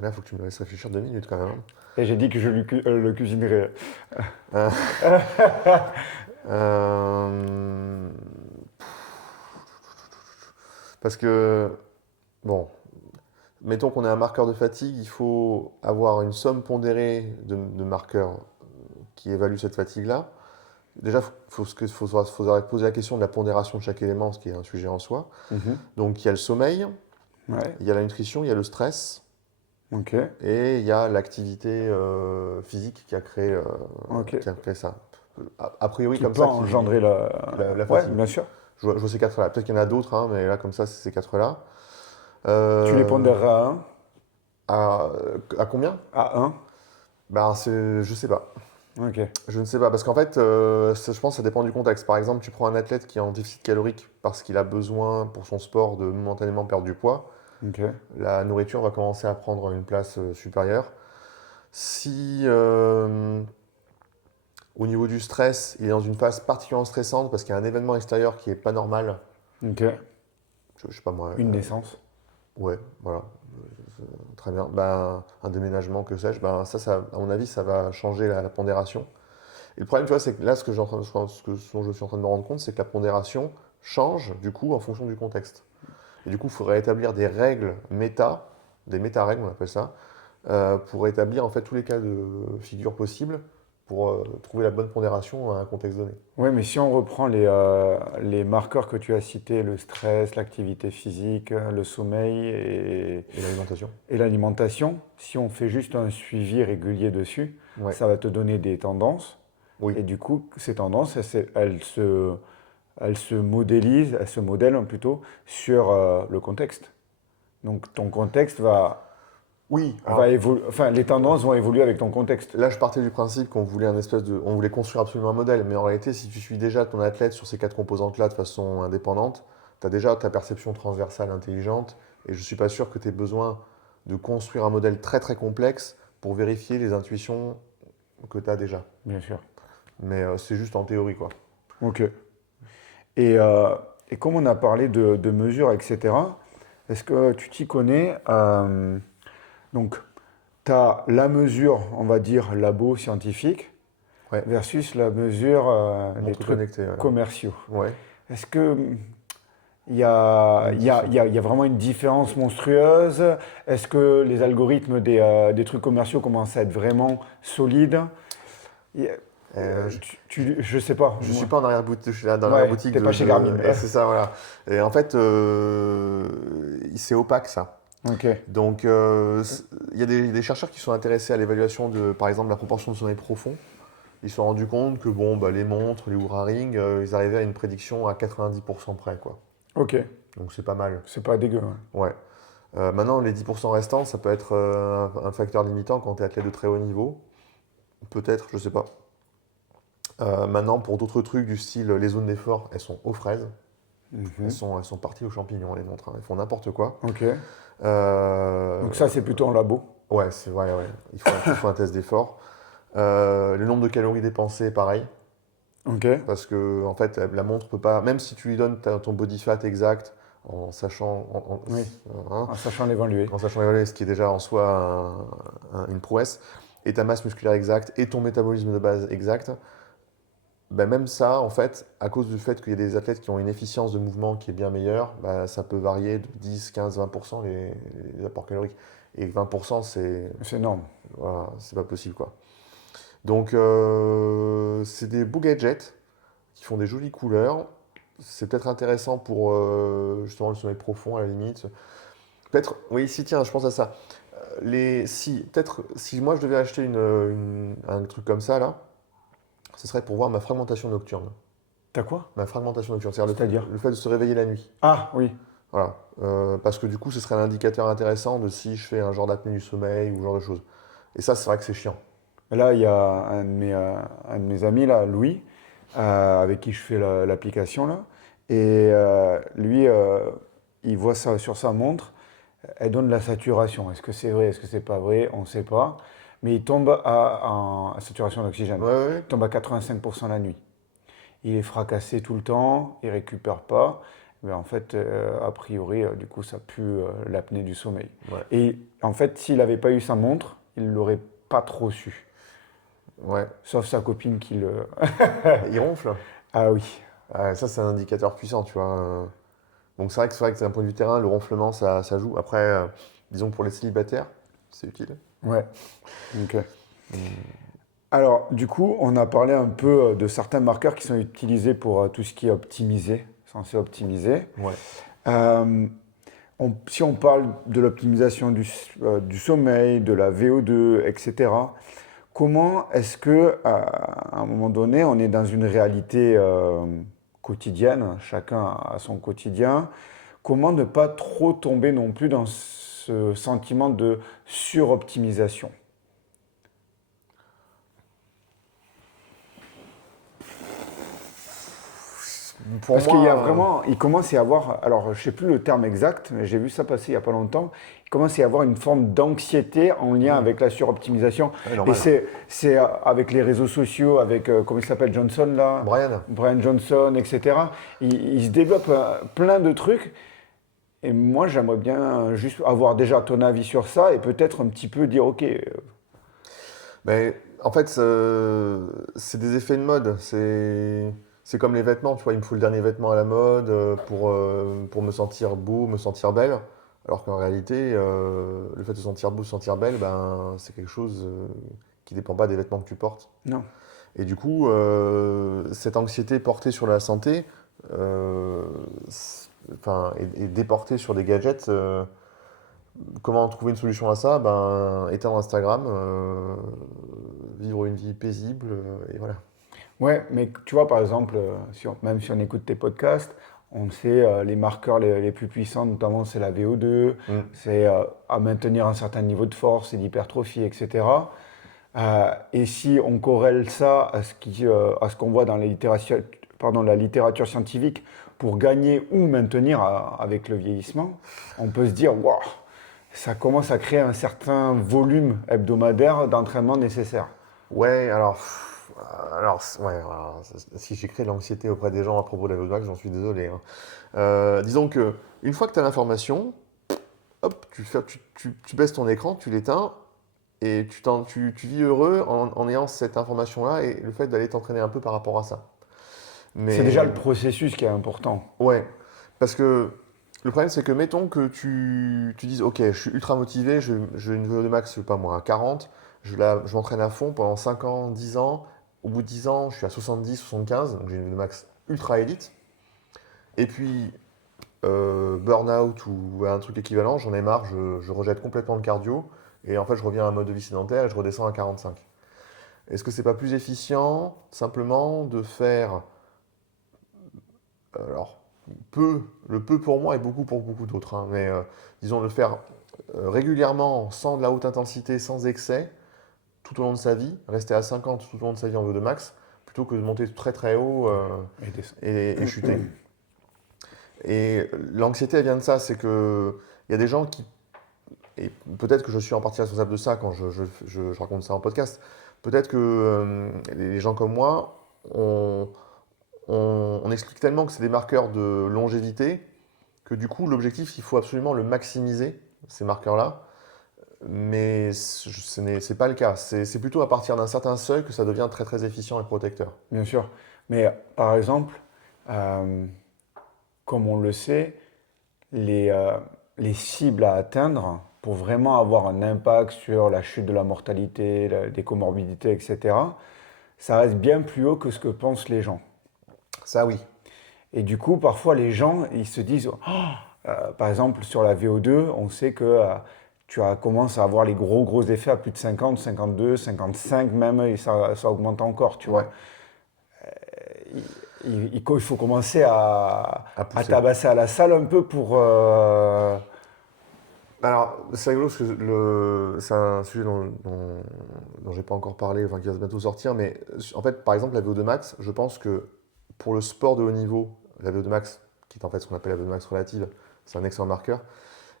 Là, il faut que tu me laisses réfléchir 2 minutes quand même. Et j'ai dit que je le cuisinerais. Hein. Euh, Parce que, bon, mettons qu'on ait un marqueur de fatigue, il faut avoir une somme pondérée de marqueurs qui évaluent cette fatigue-là. Déjà, faudra poser la question de la pondération de chaque élément, ce qui est un sujet en soi. Mhm. Donc, il y a le sommeil, Ouais, il y a la nutrition, il y a le stress, ok, et il y a l'activité physique ok. qui a créé ça. A priori, Qui comme peut ça, engendrer la Ouais, fatigue. bien sûr. Je vois ces quatre-là. Peut-être qu'il y en a d'autres, hein, mais là, comme ça, c'est ces quatre-là. Tu les Euh, pondéreras à, à combien? à un. Ben, je sais pas. Ok, Je ne sais pas, parce qu'en fait, je pense que ça dépend du contexte. Par exemple, tu prends un athlète qui est en déficit calorique parce qu'il a besoin pour son sport de momentanément perdre du poids, ok. la nourriture va commencer à prendre une place supérieure. Si au niveau du stress, il est dans une phase particulièrement stressante parce qu'il y a un événement extérieur qui n'est pas normal, Ok. je sais pas moi, Une naissance. ouais, voilà, très bien, ben, un déménagement, que sais-je, ben, à mon avis, ça va changer la pondération. Et le problème, tu vois, c'est que là, ce dont je suis en train de me rendre compte, c'est que la pondération change, du coup, en fonction du contexte. Et du coup, il faudrait établir des règles méta, des méta-règles, on appelle ça, pour établir en fait tous les cas de figure possibles pour trouver la bonne pondération à un contexte donné. Oui, mais si on reprend les marqueurs que tu as cités, le stress, l'activité physique, le sommeil Et l'alimentation. et l'alimentation, si on fait juste un suivi régulier dessus, Ouais. ça va te donner des tendances. Oui. Et du coup, ces tendances, elles se modélisent, elles se modèlent plutôt sur le contexte. Donc ton contexte Oui. va Alors évoluer, enfin les tendances vont évoluer avec ton contexte. là, je partais du principe qu'on voulait on voulait construire absolument un modèle, mais en réalité, si tu suis déjà ton athlète sur ces quatre composantes-là de façon indépendante, tu as déjà ta perception transversale intelligente, et je suis pas sûr que tu aies besoin de construire un modèle très très complexe pour vérifier les intuitions que tu as déjà. Bien sûr. Mais c'est juste en théorie, quoi. Ok. Et, euh, et comme on a parlé de mesures, etc., est-ce que tu t'y connais donc, tu as la mesure, on va dire, labo scientifique Ouais, versus la mesure, les montre trucs connectée, voilà. commerciaux. Ouais. Est-ce que il y a vraiment une différence monstrueuse? Est-ce que les algorithmes des trucs commerciaux commencent à être vraiment solides? Il y a- Je, je sais pas. je suis pas en arrière-boutique, je suis là dans Ouais, l'arrière-boutique t'es pas chez Garmin. et c'est ça, voilà. Et en fait, c'est opaque, ça. Ok, Donc, il y a des chercheurs qui sont intéressés à l'évaluation de, par exemple, la proportion de sommeil profond. Ils se sont rendus compte que bon, bah, les montres, les Oura Ring, ils arrivaient à une prédiction à 90% près, quoi. ok, Donc c'est pas mal. c'est pas dégueu, hein. Ouais. Maintenant, les 10% restants, ça peut être un facteur limitant quand tu es athlète de très haut niveau. Peut-être, je sais pas. Maintenant, pour d'autres trucs du style les zones d'effort, elles sont aux fraises. Mhm. Elles sont parties aux champignons, les montres, hein. Elles font n'importe quoi. Ok, Euh, donc ça c'est plutôt en labo. ouais, c'est vrai, ouais. Il faut un test d'effort. Le nombre de calories dépensées, pareil. Ok, Parce que, en fait, la montre peut pas. Même si tu lui donnes ton body fat exact, en sachant. oui, Hein, en sachant l'évaluer. en sachant évaluer, ce qui est déjà en soi une prouesse, et ta masse musculaire exacte et ton métabolisme de base exact, ben même ça, en fait, à cause du fait qu'il y a des athlètes qui ont une efficience de mouvement qui est bien meilleure, bah, ça peut varier de 10, 15, 20% les apports caloriques. Et 20%, C'est énorme. voilà, c'est pas possible, quoi. Donc, c'est des beaux gadgets qui font des jolies couleurs. C'est peut-être intéressant pour justement le sommeil profond à la limite. Peut-être, oui, si, tiens, je pense à ça. Peut-être, si moi je devais acheter un truc comme ça, là, ce serait pour voir ma fragmentation nocturne. T'as quoi? Ma fragmentation nocturne, c'est-à-dire C'est-à-dire? le fait de se réveiller la nuit. Ah oui, Voilà. Parce que du coup, ce serait un indicateur intéressant de si je fais un genre d'apnée du sommeil ou ce genre de choses. Et ça, c'est vrai que c'est chiant. là il y a un de mes amis là, Louis, avec qui je fais l'application là, et lui, il voit ça sur sa montre. Elle donne la saturation. Est-ce que c'est vrai, est-ce que c'est pas vrai? On ne sait pas. Mais il tombe à saturation d'oxygène. Ouais, ouais, ouais. Il tombe à 85% la nuit. Il est fracassé tout le temps, il récupère pas. Mais en fait, a priori, du coup, ça pue l'apnée du sommeil. Ouais. Et en fait, s'il n'avait pas eu sa montre, il l'aurait pas trop su. Ouais. Sauf sa copine qui le. Il ronfle. Ah oui. Ça, c'est un indicateur puissant, tu vois. Donc c'est vrai que d'un point de vue terrain, le ronflement, ça joue. Après, disons pour les célibataires, c'est utile. Ouais. Ok. Hmm. Alors, du coup, on a parlé un peu de certains marqueurs qui sont utilisés pour tout ce qui est optimisé, censé optimiser. Ouais. Euh, si on parle de l'optimisation du sommeil, de la VO2, etc., comment est-ce que, à un moment donné, on est dans une réalité quotidienne, chacun a son quotidien, comment ne pas trop tomber non plus dans ce sentiment de suroptimisation? Pour Parce qu'il y a moi, vraiment, il commence à y avoir, alors je ne sais plus le terme exact, mais j'ai vu ça passer il n'y a pas longtemps, il commence à y avoir une forme d'anxiété en lien avec la suroptimisation. ouais, Et normal. c'est avec les réseaux sociaux, avec, comment il s'appelle, Johnson là, Brian, Brian Johnson, etc. Il se développe plein de trucs. Et moi, j'aimerais bien juste avoir déjà ton avis sur ça et peut-être un petit peu dire, ok, ben, en fait, c'est des effets de mode. C'est comme les vêtements, tu vois. Il me faut le dernier vêtement à la mode pour me sentir beau, me sentir belle. Alors qu'en réalité, le fait de se sentir beau, se sentir belle, ben, c'est quelque chose qui ne dépend pas des vêtements que tu portes. Non. Et du coup, cette anxiété portée sur la santé, enfin, et déportée sur des gadgets, comment trouver une solution à ça? Ben, éteindre Instagram, vivre une vie paisible, et voilà. Ouais, mais tu vois, par exemple, même si on écoute tes podcasts, on sait les marqueurs les plus puissants, notamment c'est la VO2, Mm. c'est à maintenir un certain niveau de force et d'hypertrophie, etc. Et si on corrèle ça à ce qu'on voit dans la littérature scientifique pour gagner ou maintenir avec le vieillissement, on peut se dire, waouh, ça commence à créer un certain volume hebdomadaire d'entraînement nécessaire. Ouais, ouais, alors, si j'ai créé de l'anxiété auprès des gens à propos de la Max, j'en suis désolé, hein. Disons que une fois que tu as l'information, hop, tu baisses ton écran, tu l'éteins et tu vis heureux en ayant cette information-là et le fait d'aller t'entraîner un peu par rapport à ça. C'est déjà Mais le processus qui est important. ouais, parce que le problème c'est que mettons que tu dises ok, je suis ultra motivé, j'ai une VO2 max, je sais pas moi, à 40, je m'entraîne à fond pendant 5 ans, 10 ans, au bout de 10 ans je suis à 70, 75, donc j'ai une VO2 max ultra élite, et puis burn-out ou un truc équivalent, j'en ai marre, je rejette complètement le cardio, et en fait je reviens à un mode de vie sédentaire et je redescends à 45. Est-ce que c'est pas plus efficient simplement de faire, alors le peu pour moi et beaucoup pour beaucoup d'autres, hein, mais disons le faire régulièrement, sans de la haute intensité, sans excès, tout au long de sa vie, rester à 50 tout au long de sa vie en VO2 max, plutôt que de monter très très haut Et et chuter. Et l'anxiété, elle vient de ça, c'est que il y a des gens qui, et peut-être que je suis en partie responsable de ça quand je raconte ça en podcast, peut-être que les gens comme moi, on explique tellement que c'est des marqueurs de longévité, que du coup, l'objectif, il faut absolument le maximiser, ces marqueurs-là. Mais c'est pas le cas. C'est plutôt à partir d'un certain seuil que ça devient très très efficient et protecteur. bien sûr. Mais par exemple, euh, comme on le sait, les, euh, les cibles à atteindre pour vraiment avoir un impact sur la chute de la mortalité, des comorbidités, etc., ça reste bien plus haut que ce que pensent les gens. Ça, oui. Et du coup, parfois, les gens, ils se disent, oh, par exemple, sur la VO2, on sait que commences à avoir les gros effets à plus de 50, 52, 55 même, et ça augmente encore, tu Ouais, vois. Il faut commencer à à pousser. tabasser à la salle un peu pour... Alors, c'est rigolo parce que c'est un sujet dont j'ai pas encore parlé, enfin qui va bientôt sortir, mais en fait, par exemple, la VO2 max, je pense que pour le sport de haut niveau, la VO2 max, qui est en fait ce qu'on appelle la VO2 max relative, c'est un excellent marqueur,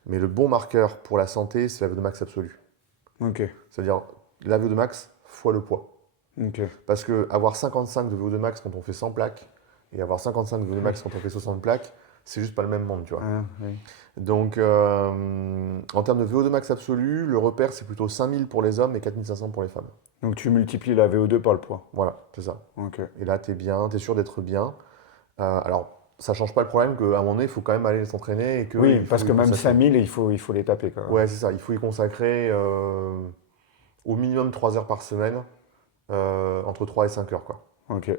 mais le bon marqueur pour la santé, c'est la VO2 max absolue. Ok, C'est-à-dire la VO2 max fois le poids. ok. Parce que avoir 55 de VO2 max quand on fait 100 plaques et avoir 55 de VO2 max quand on fait 60 plaques, c'est juste pas le même monde, tu vois. Ah, oui. Donc, en termes de VO2 max absolu, le repère c'est plutôt 5000 pour les hommes et 4500 pour les femmes. Donc tu multiplies la VO2 par le poids. Voilà, c'est ça. Ok. Et là, t'es bien, t'es sûr d'être bien. Alors, ça change pas le problème qu'à un moment donné, il faut quand même aller s'entraîner et Oui, qu'il parce faut que y même consacrer. 5000, il faut les taper quand même. Ouais, c'est ça, il faut y consacrer au minimum 3 heures par semaine, entre 3 et 5 heures, quoi. Ok.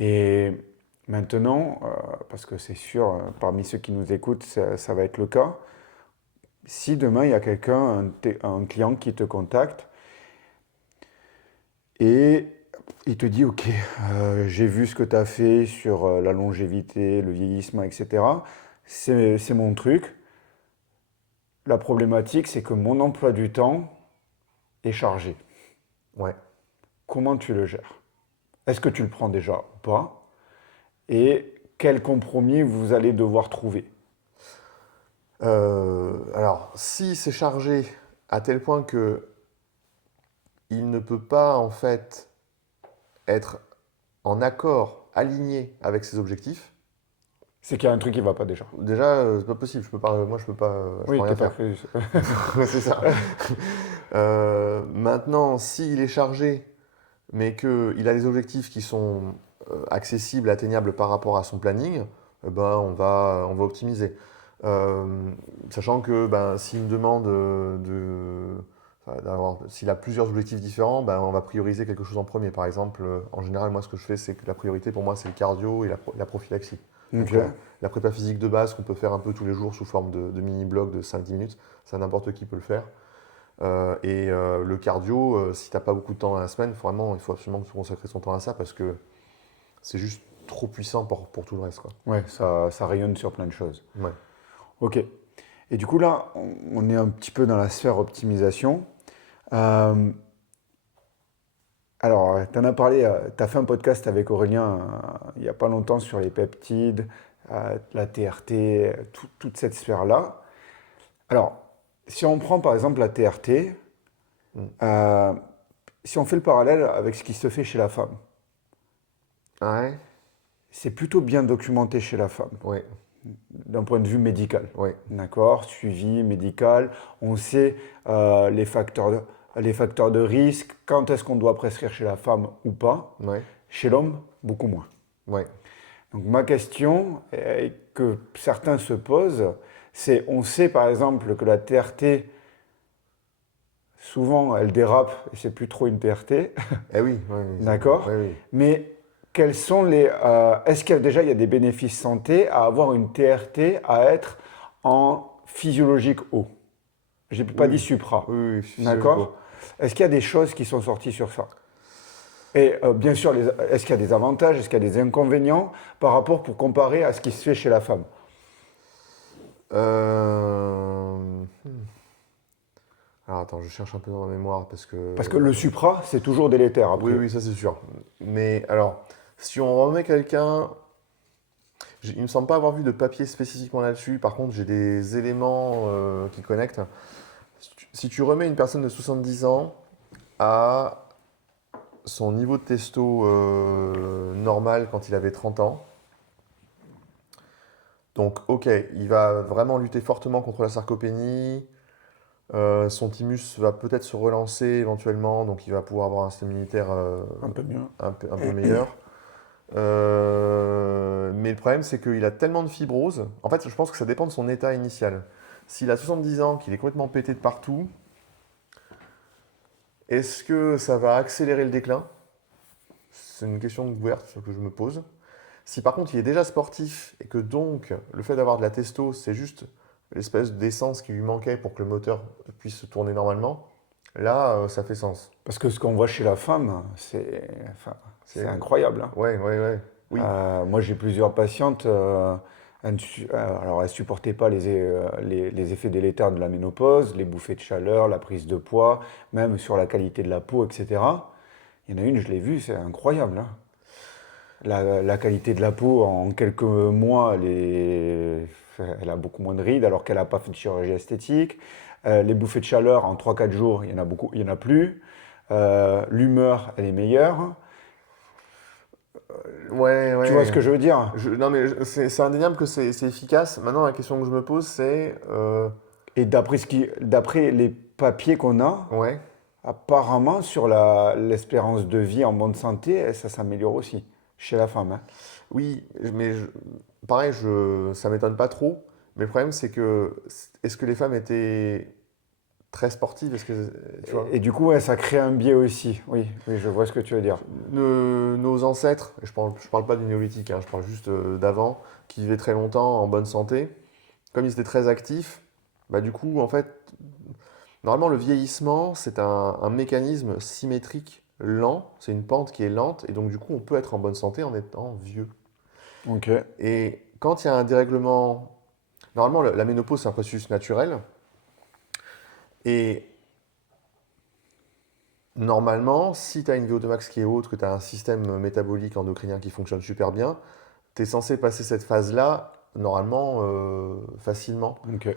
Et maintenant, parce que c'est sûr, parmi ceux qui nous écoutent, ça va être le cas, si demain il y a quelqu'un, un client qui te contacte et il te dit, OK, j'ai vu ce que tu as fait sur la longévité, le vieillissement, etc. C'est mon truc. La problématique, c'est que mon emploi du temps est chargé. Ouais. Comment tu le gères? Est-ce que tu le prends déjà ou pas? Et quel compromis vous allez devoir trouver? Alors, si c'est chargé à tel point que il ne peut pas en fait être en accord, aligné avec ses objectifs, C'est qu'il y a un truc qui va pas déjà. déjà c'est pas possible. Je peux pas, moi je peux Oui, rien t'es pas faire. cru. C'est ça. Maintenant, s'il est chargé, mais qu'il a des objectifs qui sont accessibles, atteignables par rapport à son planning, ben on va optimiser. Sachant que s'il me demande s'il a plusieurs objectifs différents, on va prioriser quelque chose en premier. Par exemple, en général, moi, ce que je fais, c'est que la priorité pour moi, c'est le cardio et la prophylaxie. Donc, Ok. la prépa physique de base qu'on peut faire un peu tous les jours sous forme de mini-blogs de 5-10 minutes, ça n'importe qui peut le faire. Le cardio, si tu n'as pas beaucoup de temps dans la semaine, vraiment, il faut absolument consacrer son temps à ça parce que c'est juste trop puissant pour tout le reste, quoi. Ouais, ça rayonne sur plein de choses. Ouais. Ok. Et du coup, là, on est un petit peu dans la sphère optimisation. Euh, alors, tu en as parlé, tu as fait un podcast avec Aurélien il n'y a pas longtemps sur les peptides, la TRT, toute cette sphère-là. Alors, si on prend par exemple la TRT, Mm. euh, si on fait le parallèle avec ce qui se fait chez la femme, Ouais, c'est plutôt bien documenté chez la femme, ouais, d'un point de vue médical. ouais, D'accord? Suivi médical, on sait les facteurs de risque, quand est-ce qu'on doit prescrire chez la femme ou pas. ouais, Chez l'homme, beaucoup moins. ouais. Donc ma question que certains se posent, c'est on sait par exemple que la TRT, souvent elle dérape et c'est plus trop une TRT, Eh oui, ouais, oui, d'accord? ouais, oui. Mais quels sont est-ce qu'il y a déjà il y a des bénéfices santé à avoir une TRT à être en physiologique haut? J'ai pas dit Oui, supra, oui, oui, d'accord? physiologico. Est-ce qu'il y a des choses qui sont sorties sur ça? Et bien sûr, est-ce qu'il y a des avantages, est-ce qu'il y a des inconvénients par rapport pour comparer à ce qui se fait chez la femme? Hmm. Alors attends, je cherche un peu dans la mémoire parce que. Parce que le supra, c'est toujours délétère Oui, après. oui, ça c'est sûr. Mais alors, si on remet quelqu'un. Il ne me semble pas avoir vu de papier spécifiquement là-dessus. Par contre, j'ai des éléments qui connectent. Si tu remets une personne de 70 ans à son niveau de testo normal quand il avait 30 ans, donc ok, il va vraiment lutter fortement contre la sarcopénie. Son thymus va peut-être se relancer éventuellement, donc il va pouvoir avoir un système immunitaire Un peu mieux. un peu meilleur. Mais le problème, c'est qu'il a tellement de fibrose. En fait, je pense que ça dépend de son état initial. S'il a 70 ans, qu'il est complètement pété de partout, est-ce que ça va accélérer le déclin? C'est une question ouverte que je me pose. Si par contre il est déjà sportif et que donc le fait d'avoir de la testo, c'est juste l'espèce d'essence qui lui manquait pour que le moteur puisse se tourner normalement, là ça fait sens. Parce que ce qu'on voit chez la femme, c'est C'est... incroyable, hein. Ouais, ouais, ouais. Oui, Moi, j'ai plusieurs patientes. Alors, elles ne supportaient pas les effets délétères de la ménopause, les bouffées de chaleur, la prise de poids, même sur la qualité de la peau, etc. Il y en a une, je l'ai vue, c'est incroyable, hein. La qualité de la peau, en quelques mois, elle a beaucoup moins de rides alors qu'elle n'a pas fait de chirurgie esthétique. Les bouffées de chaleur, en 3 4 jours, il y en a beaucoup, il y en a plus. L'humeur, elle est meilleure. ouais, Tu vois ce que ouais. je veux dire? Non, mais c'est indéniable que c'est efficace. Maintenant, la question que je me pose, c'est... Et d'après les papiers qu'on a, ouais, apparemment, sur l'espérance de vie en bonne santé, ça s'améliore aussi chez la femme, hein. oui, mais pareil, ça m'étonne pas trop. Mais le problème, c'est que... Est-ce que les femmes étaient très sportives? Est-ce que... Tu vois? Et du coup, ouais, ça crée un biais aussi. Oui, oui, je vois ce que tu veux dire. Nos ancêtres, je parle pas du néolithique, hein, je parle juste d'avant, qui vivaient très longtemps en bonne santé, comme ils étaient très actifs, bah du coup, en fait, normalement, le vieillissement, c'est un mécanisme symétrique lent, c'est une pente qui est lente, et donc du coup, on peut être en bonne santé en étant vieux. Ok. Et quand il y a un dérèglement, normalement, la ménopause, c'est un processus naturel, et normalement, si tu as une VO2 max qui est haute, que tu as un système métabolique endocrinien qui fonctionne super bien, tu es censé passer cette phase-là, normalement, facilement. Ok.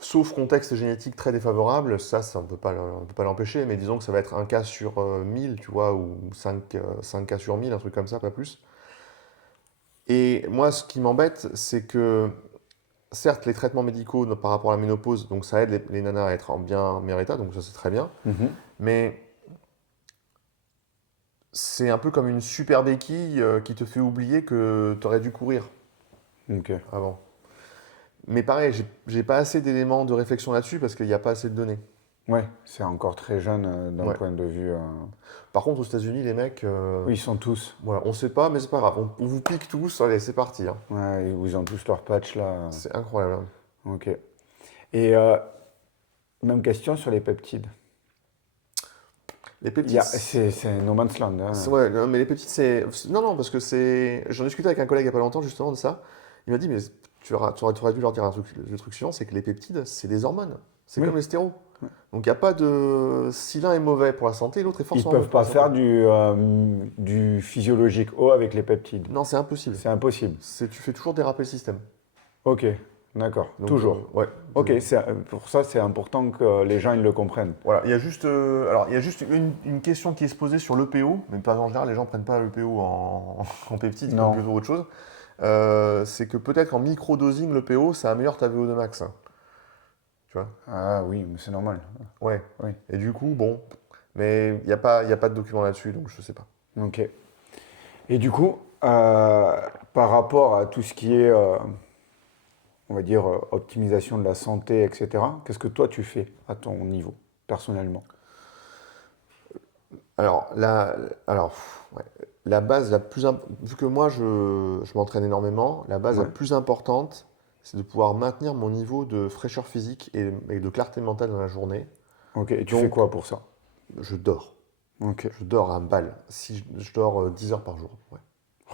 Sauf contexte génétique très défavorable, ça on peut pas l'empêcher, mais disons que ça va être un cas sur 1000, tu vois, ou 5 cas sur 1000, un truc comme ça, pas plus. Et moi, ce qui m'embête, c'est que, certes, les traitements médicaux par rapport à la ménopause, donc ça aide les nanas à être en bien meilleur état, donc ça c'est très bien, Mhm. mais c'est un peu comme une super béquille qui te fait oublier que tu aurais dû courir Ok. avant. Mais pareil, j'ai pas assez d'éléments de réflexion là-dessus parce qu'il n'y a pas assez de données. Ouais, c'est encore très jeune d'un Ouais. point de vue. Par contre, aux États-Unis, les mecs, Oui, ils sont tous. voilà, on sait pas, mais c'est pas grave. On vous pique tous, allez, c'est parti, hein. Ouais, ils ont tous leur patch là. C'est incroyable, hein. Ok. Et même question sur les peptides. Les peptides. C'est no man's land, hein. Ouais, non, mais les peptides, non, non, parce que c'est. J'en discutais avec un collègue il n'y a pas longtemps justement de ça. Il m'a dit, mais tu aurais dû leur dire un truc. Le truc suivant, c'est que les peptides, c'est des hormones. C'est Oui. comme les stérols. Donc il n'y a pas de. Si l'un est mauvais pour la santé, l'autre est Ils forcément peuvent mauvais pour pas la faire santé. du physiologique haut avec les peptides. Non, c'est impossible. C'est impossible. Tu fais toujours déraper le système. Ok, d'accord. Donc, Toujours. ouais. Ok, pour ça, c'est important que les gens ils le comprennent. Voilà, il y a juste une question qui est se poser sur l'EPO, mais pas en général, les gens ne prennent pas l'EPO en peptides, Non. comme plutôt autre chose. C'est que peut-être en microdosing, l'EPO, ça améliore ta VO2 max, hein. Tu vois? Ah oui, mais c'est normal. Ouais. Oui. Et du coup, bon, mais il y a pas de document là-dessus, donc je sais pas. Ok. Et du coup, par rapport à tout ce qui est, on va dire, optimisation de la santé, etc., qu'est-ce que toi tu fais à ton niveau, personnellement? Alors, ouais, la base vu que moi je m'entraîne énormément, la base la Ouais. plus importante, c'est de pouvoir maintenir mon niveau de fraîcheur physique et de clarté mentale dans la journée. Ok, et tu Donc, fais quoi pour ça? Je dors. Ok. Je dors à balle. Si je dors 10 heures par jour. Ouais.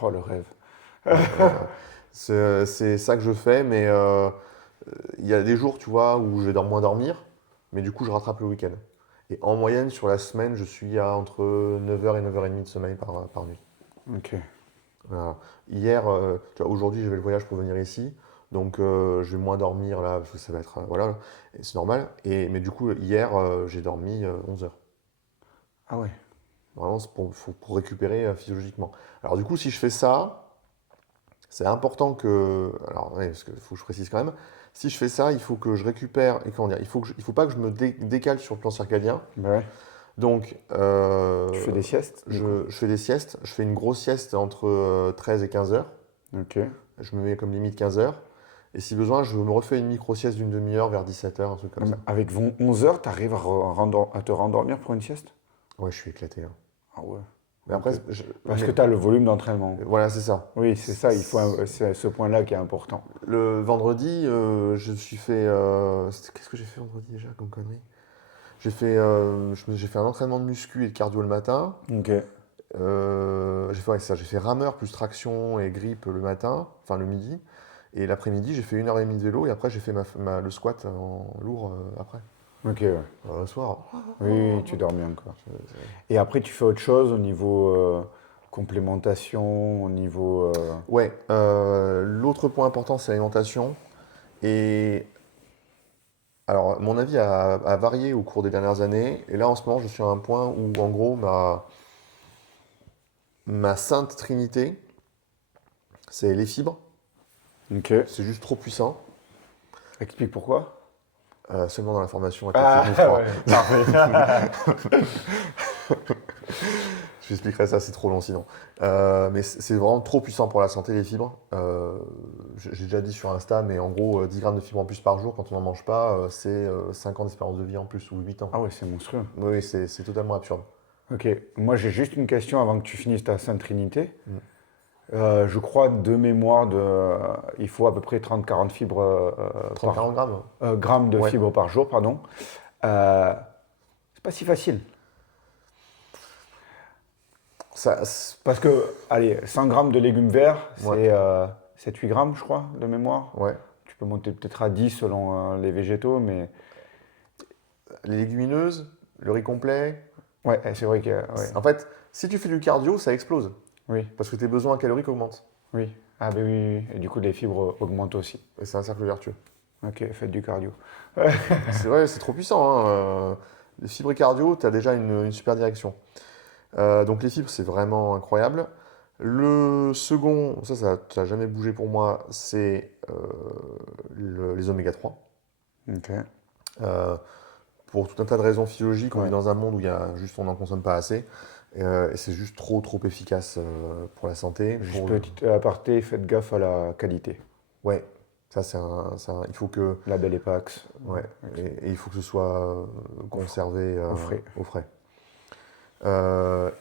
Oh, le rêve. C'est ça que je fais, mais il y a des jours, tu vois, où je vais moins dormir, mais du coup, je rattrape le week-end. Et en moyenne, sur la semaine, je suis à entre 9 heures et 9 h 30 de sommeil par nuit. Ok. Voilà. Hier, tu vois, aujourd'hui, j'avais le voyage pour venir ici, donc je vais moins dormir là, parce que ça va être. Voilà, et c'est normal. Mais du coup, hier, j'ai dormi 11 heures. Ah ouais. Vraiment, c'est pour récupérer physiologiquement. Alors, du coup, si je fais ça, c'est important que. Alors, ouais, parce qu'il faut que je précise quand même. Si je fais ça, il faut que je récupère. Et comment dire, il faut pas que je me décale sur le plan circadien. Bah ouais. Donc, Tu fais des siestes, du coup? je fais des siestes. Je fais une grosse sieste entre 13 et 15 heures. Ok. Je me mets comme limite 15 heures. Et si besoin, je me refais une micro-sieste d'une demi-heure vers 17 heures, un truc comme ça. Avec 11 heures, tu arrives à te rendormir pour une sieste? Ouais, je suis éclaté, hein. Ah ouais. Mais après, Ok. Parce que tu as le volume d'entraînement. voilà, c'est ça. Oui, c'est ça, c'est ce point-là qui est important. Le vendredi, je suis fait. Qu'est-ce que j'ai fait vendredi déjà comme connerie? J'ai fait un entraînement de muscu et de cardio le matin. Ok. Ouais, c'est ça, j'ai fait rameur plus traction et grippe le matin, enfin le midi. Et l'après-midi, j'ai fait 1 h 30 de vélo et après, j'ai fait le squat en lourd après. Ok, ouais. Le soir. Oui, oui, tu dors bien, quoi. Et après, tu fais autre chose au niveau complémentation, au niveau. Ouais, l'autre point important, c'est l'alimentation. Et alors, mon avis a varié au cours des dernières années. Et là, en ce moment, je suis à un point où, en gros, ma sainte trinité, c'est les fibres. Ok. C'est juste trop puissant. Explique pourquoi. Seulement dans la formation Ah, Athletic Move 3. ouais, parfait. Je t'expliquerai ça, c'est trop long sinon. Mais c'est vraiment trop puissant pour la santé, les fibres. J'ai déjà dit sur Insta, mais en gros, 10 grammes de fibres en plus par jour, quand on n'en mange pas, c'est 5 ans d'espérance de vie en plus, ou 8 ans. Ah ouais, c'est monstrueux. Oui, c'est totalement absurde. Ok. Moi, j'ai juste une question avant que tu finisses ta Sainte Trinité. Mm. Je crois de mémoire, il faut à peu près 30-40 fibres 30-40 grammes. grammes de Ouais. fibres par jour, pardon. C'est pas si facile. Parce que, allez, 100 grammes de légumes verts, Ouais. c'est 7-8 grammes, je crois, de mémoire. Ouais. Tu peux monter peut-être à 10 selon les végétaux, mais Les légumineuses, le riz complet. ouais, c'est vrai que. Ouais. En fait, si tu fais du cardio, ça explose. Oui, Parce que tes besoins caloriques augmentent. oui. Ah, ben oui, oui, oui. Et du coup, les fibres augmentent aussi. Et c'est un cercle vertueux. Ok, faites du cardio. C'est vrai, c'est trop puissant, hein. Les fibres et cardio, tu as déjà une super direction. Donc les fibres, c'est vraiment incroyable. Le second, ça n'a jamais bougé pour moi, c'est les oméga 3. Ok. Pour tout un tas de raisons physiologiques, on Ouais. vit dans un monde où on n'en consomme pas assez. Et c'est juste trop efficace pour la santé. Juste petite aparté, faites gaffe à la qualité. Ouais, Ça, il faut que, Label Epax. ouais, et il faut que ce soit conservé Au frais. au frais.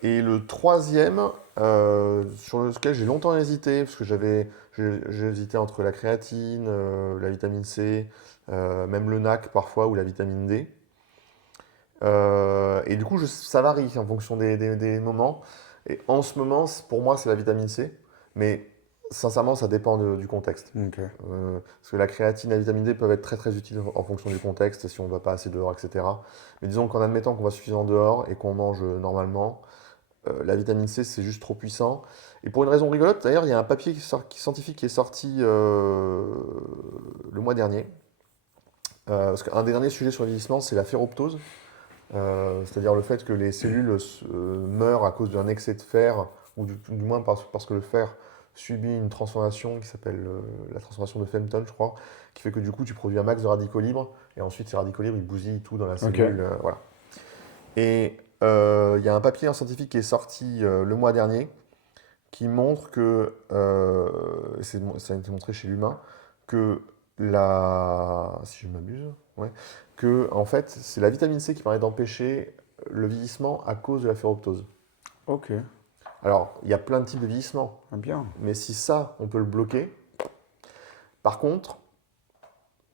Et le troisième, sur lequel j'ai longtemps hésité, parce que j'ai hésité entre la créatine, la vitamine C, même le NAC parfois, ou la vitamine D. Et du coup, ça varie en fonction des moments. Et en ce moment, pour moi, c'est la vitamine C. Mais sincèrement, ça dépend du contexte. Ok. Parce que la créatine et la vitamine D peuvent être très très utiles en fonction du contexte, si on ne va pas assez dehors, etc. Mais disons qu'en admettant qu'on va suffisamment dehors et qu'on mange normalement, la vitamine C, c'est juste trop puissant. Et pour une raison rigolote, d'ailleurs, il y a un papier scientifique qui est sorti le mois dernier. Parce qu'un des derniers sujets sur le vieillissement, c'est la ferroptose. C'est-à-dire le fait que les cellules meurent à cause d'un excès de fer, ou du moins parce que le fer subit une transformation qui s'appelle la transformation de Fenton, je crois, qui fait que du coup tu produis un max de radicaux libres, et ensuite ces radicaux libres ils bousillent tout dans la cellule. Voilà. Et il y a un papier scientifique qui est sorti le mois dernier qui montre que, ça a été montré chez l'humain, que si je m'abuse, ouais, que en fait c'est la vitamine C qui permet d'empêcher le vieillissement à cause de la ferroptose. Ok. Alors, il y a plein de types de vieillissement, Ah, bien. mais si ça, on peut le bloquer. Par contre,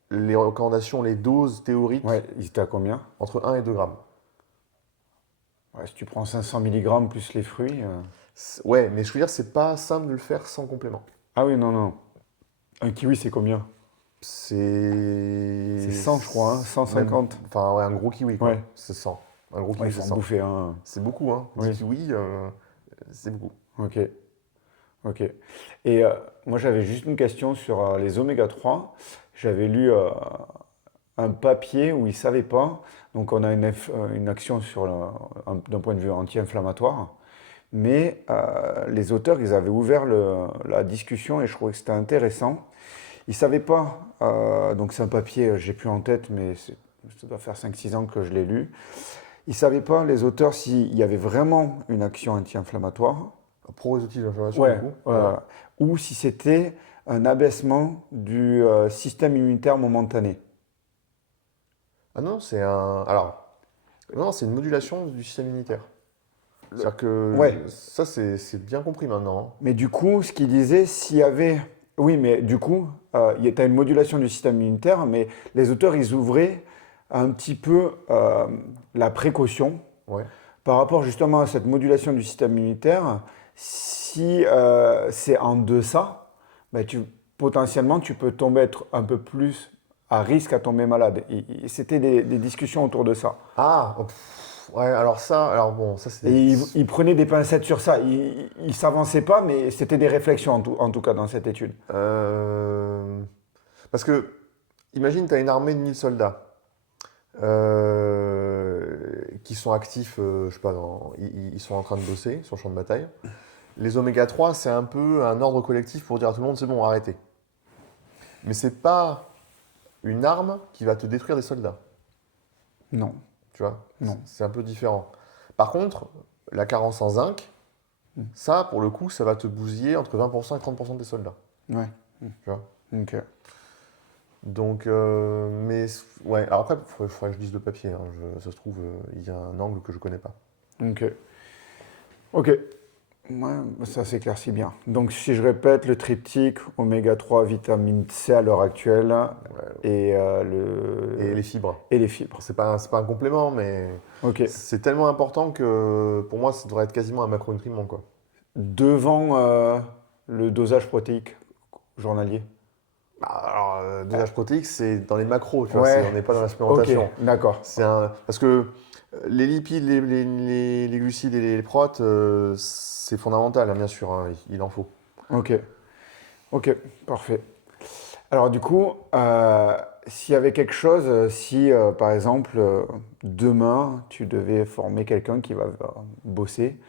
les recommandations, les doses théoriques, Ouais, ils étaient à combien? entre 1 et 2 grammes. Ouais, si tu prends 500 mg plus les fruits. Ouais, mais je veux dire, c'est pas simple de le faire sans complément. Ah oui, non, non. Un kiwi, c'est combien? C'est. C'est 100, je crois, hein, Même. 150. Enfin, ouais, un gros kiwi, quoi. Ouais. C'est 100. Un gros Ouais, kiwi, il c'est faut en 100. bouffer un. C'est beaucoup, hein. 10 Oui. kiwis, c'est beaucoup. Ok. Ok. Et moi, j'avais juste une question sur les oméga 3. J'avais lu un papier où ils ne savaient pas. Donc, on a une action d'un point de vue anti-inflammatoire. Mais les auteurs, ils avaient ouvert la discussion et je trouvais que c'était intéressant. Ils ne savaient pas, donc c'est un papier, j'ai plus en tête, mais ça doit faire 5-6 ans que je l'ai lu. Ils ne savaient pas, les auteurs, s'il y avait vraiment une action anti-inflammatoire. Pro-résotype d'inflammation, Ouais, du coup. ou si c'était un abaissement du système immunitaire momentané. Ah non, c'est un. Alors, non, c'est une modulation du système immunitaire. C'est-à-dire Ouais, que ça, c'est bien compris maintenant, hein. mais du coup, ce qu'il disait, s'il y avait. Oui, mais du coup, tu as une modulation du système immunitaire, mais les auteurs, ils ouvraient un petit peu la précaution Ouais. par rapport justement à cette modulation du système immunitaire. Si c'est en deçà, ben potentiellement, tu peux tomber être un peu plus à risque à tomber malade. C'était des discussions autour de ça. Ah, oh, ouais, alors bon, ça c'est. Et ils prenaient des pincettes sur ça. Ils ne s'avançaient pas, mais c'était des réflexions en tout cas dans cette étude. Euh, Parce que, imagine, tu as une armée de 1000 soldats qui sont actifs, je sais pas, ils sont en train de bosser sur le champ de bataille. Les oméga 3, c'est un peu un ordre collectif pour dire à tout le monde, c'est bon, arrêtez. Mais c'est pas une arme qui va te détruire des soldats, Non, tu vois. non. C'est un peu différent. Par contre, la carence en zinc, ça, pour le coup, ça va te bousiller entre 20% et 30% des soldats, Ouais. tu vois. Ok. Donc, mais ouais, alors après, il faudrait que je lise le papier, hein. Ça se trouve, il y a un angle que je connais pas. Ok. Ok. Ouais, ça s'éclaircit bien. Donc, si je répète, le triptyque, oméga 3, vitamine C à l'heure actuelle, et, Et les fibres. et les fibres. C'est pas un complément, mais Ok. c'est tellement important que pour moi, ça devrait être quasiment un macronutriment, quoi. Devant le dosage protéique journalier. Bah, alors, dosage protéique, c'est dans les macros, tu vois, Ouais. on n'est pas dans la Ok, supplémentation. d'accord. Parce que les lipides, les glucides et les protes, c'est fondamental, hein, bien sûr, hein, il en faut. Ok. Ok, parfait. Alors du coup, s'il y avait quelque chose, si par exemple demain tu devais former quelqu'un qui va bosser,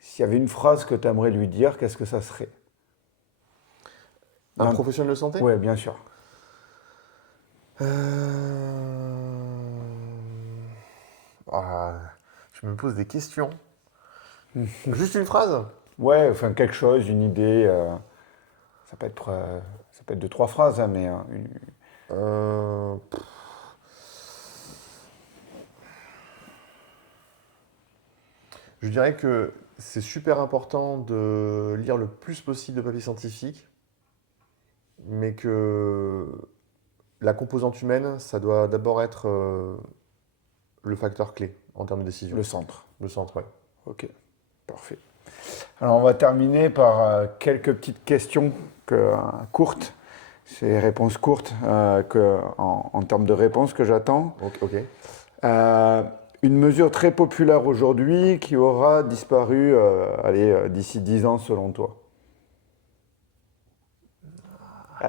s'il y avait une phrase que tu aimerais lui dire, qu'est-ce que ça serait? Un D'un- professionnel de santé? Ouais, bien sûr. Ah, je me pose des questions. Juste une phrase? Ouais, enfin quelque chose, une idée. Ça peut être, ça peut être 2-3 phrases, hein, mais Euh, je dirais que c'est super important de lire le plus possible de papiers scientifiques, mais que la composante humaine, ça doit d'abord être le facteur clé en termes de décision. le centre. Le centre, ouais. Ok, parfait. Alors, on va terminer par quelques petites questions courtes. C'est réponses courtes en termes de réponses que j'attends. Ok. Euh, une mesure très populaire aujourd'hui qui aura disparu d'ici 10 ans selon toi.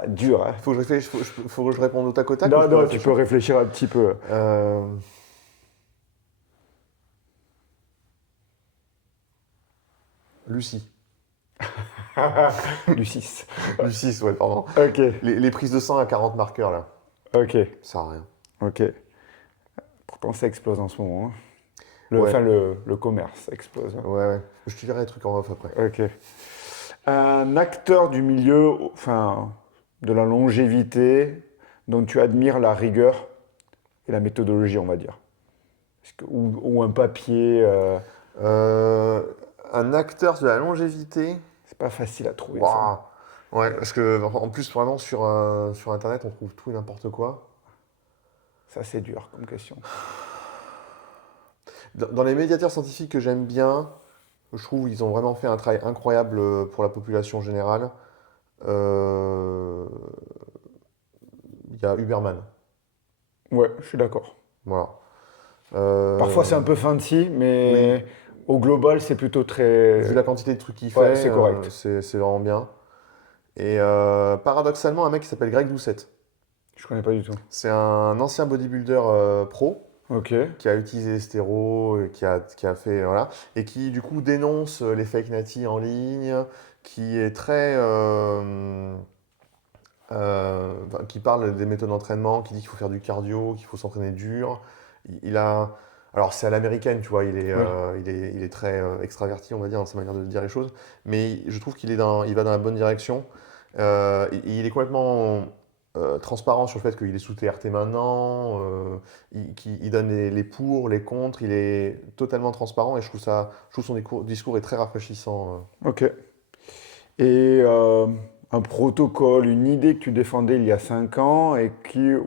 Dur, hein? Faut que je réfléchisse, faut que je réponde au tac ou Non, je peux non, tu peux réfléchir réfléchir un petit peu. Lucie. Du 6. Lucie, ouais, pardon. Ok, Les prises de sang à 40 marqueurs, là, ok, ça sert à rien. ok. Pourtant, ça explose en ce moment, hein. Ouais. Enfin, le commerce explose, hein. Ouais. Je te dirai des trucs en off après. Ok. Un acteur du milieu, enfin, de la longévité, dont tu admires la rigueur et la méthodologie, on va dire. Ou un papier, Euh, un acteur de la longévité. c'est pas facile à trouver ça. Waouh. Ouais, parce que en plus, vraiment, sur Internet, on trouve tout et n'importe quoi. Ça, c'est dur comme question. Dans les médiateurs scientifiques que j'aime bien, je trouve qu'ils ont vraiment fait un travail incroyable pour la population générale. Euh, Il y a Huberman. Ouais, je suis d'accord. Voilà. Parfois, c'est un peu fancy, Oui, mais au global, c'est plutôt vu très. la quantité de trucs qu'il Ouais, fait, c'est correct. c'est vraiment bien. Et paradoxalement, un mec qui s'appelle Greg Doucette. Je connais pas du tout. C'est un ancien bodybuilder pro Ok. qui a utilisé les stéros, qui a fait, voilà, et qui du coup dénonce les fake natis en ligne, qui est très, enfin, qui parle des méthodes d'entraînement, qui dit qu'il faut faire du cardio, qu'il faut s'entraîner dur. Il a, alors c'est à l'américaine, tu vois, Ouais. il est très extraverti, on va dire, dans sa manière de dire les choses, mais je trouve il va dans la bonne direction. Il est complètement transparent sur le fait qu'il est sous TRT maintenant, il donne les pour, les contre, il est totalement transparent et je trouve son discours est très rafraîchissant. Ok. Et un protocole, une idée que tu défendais il y a 5 ans,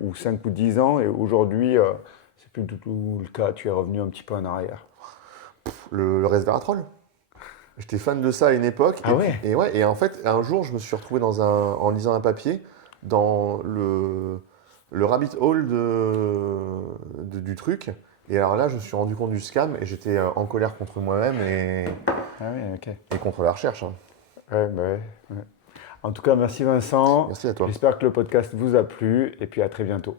ou 5 ou 10 ans, et aujourd'hui, c'est plus du tout le cas. Tu es revenu un petit peu en arrière. Le resveratrol. J'étais fan de ça à une époque, Ah ouais? et en fait, un jour, je me suis retrouvé en lisant un papier dans le rabbit hole du truc. Et alors là, je me suis rendu compte du scam et j'étais en colère contre moi-même Ah oui, ok. et contre la recherche, hein. Ouais, bah ouais, ouais. En tout cas, merci Vincent. Merci à toi. J'espère que le podcast vous a plu, et puis à très bientôt.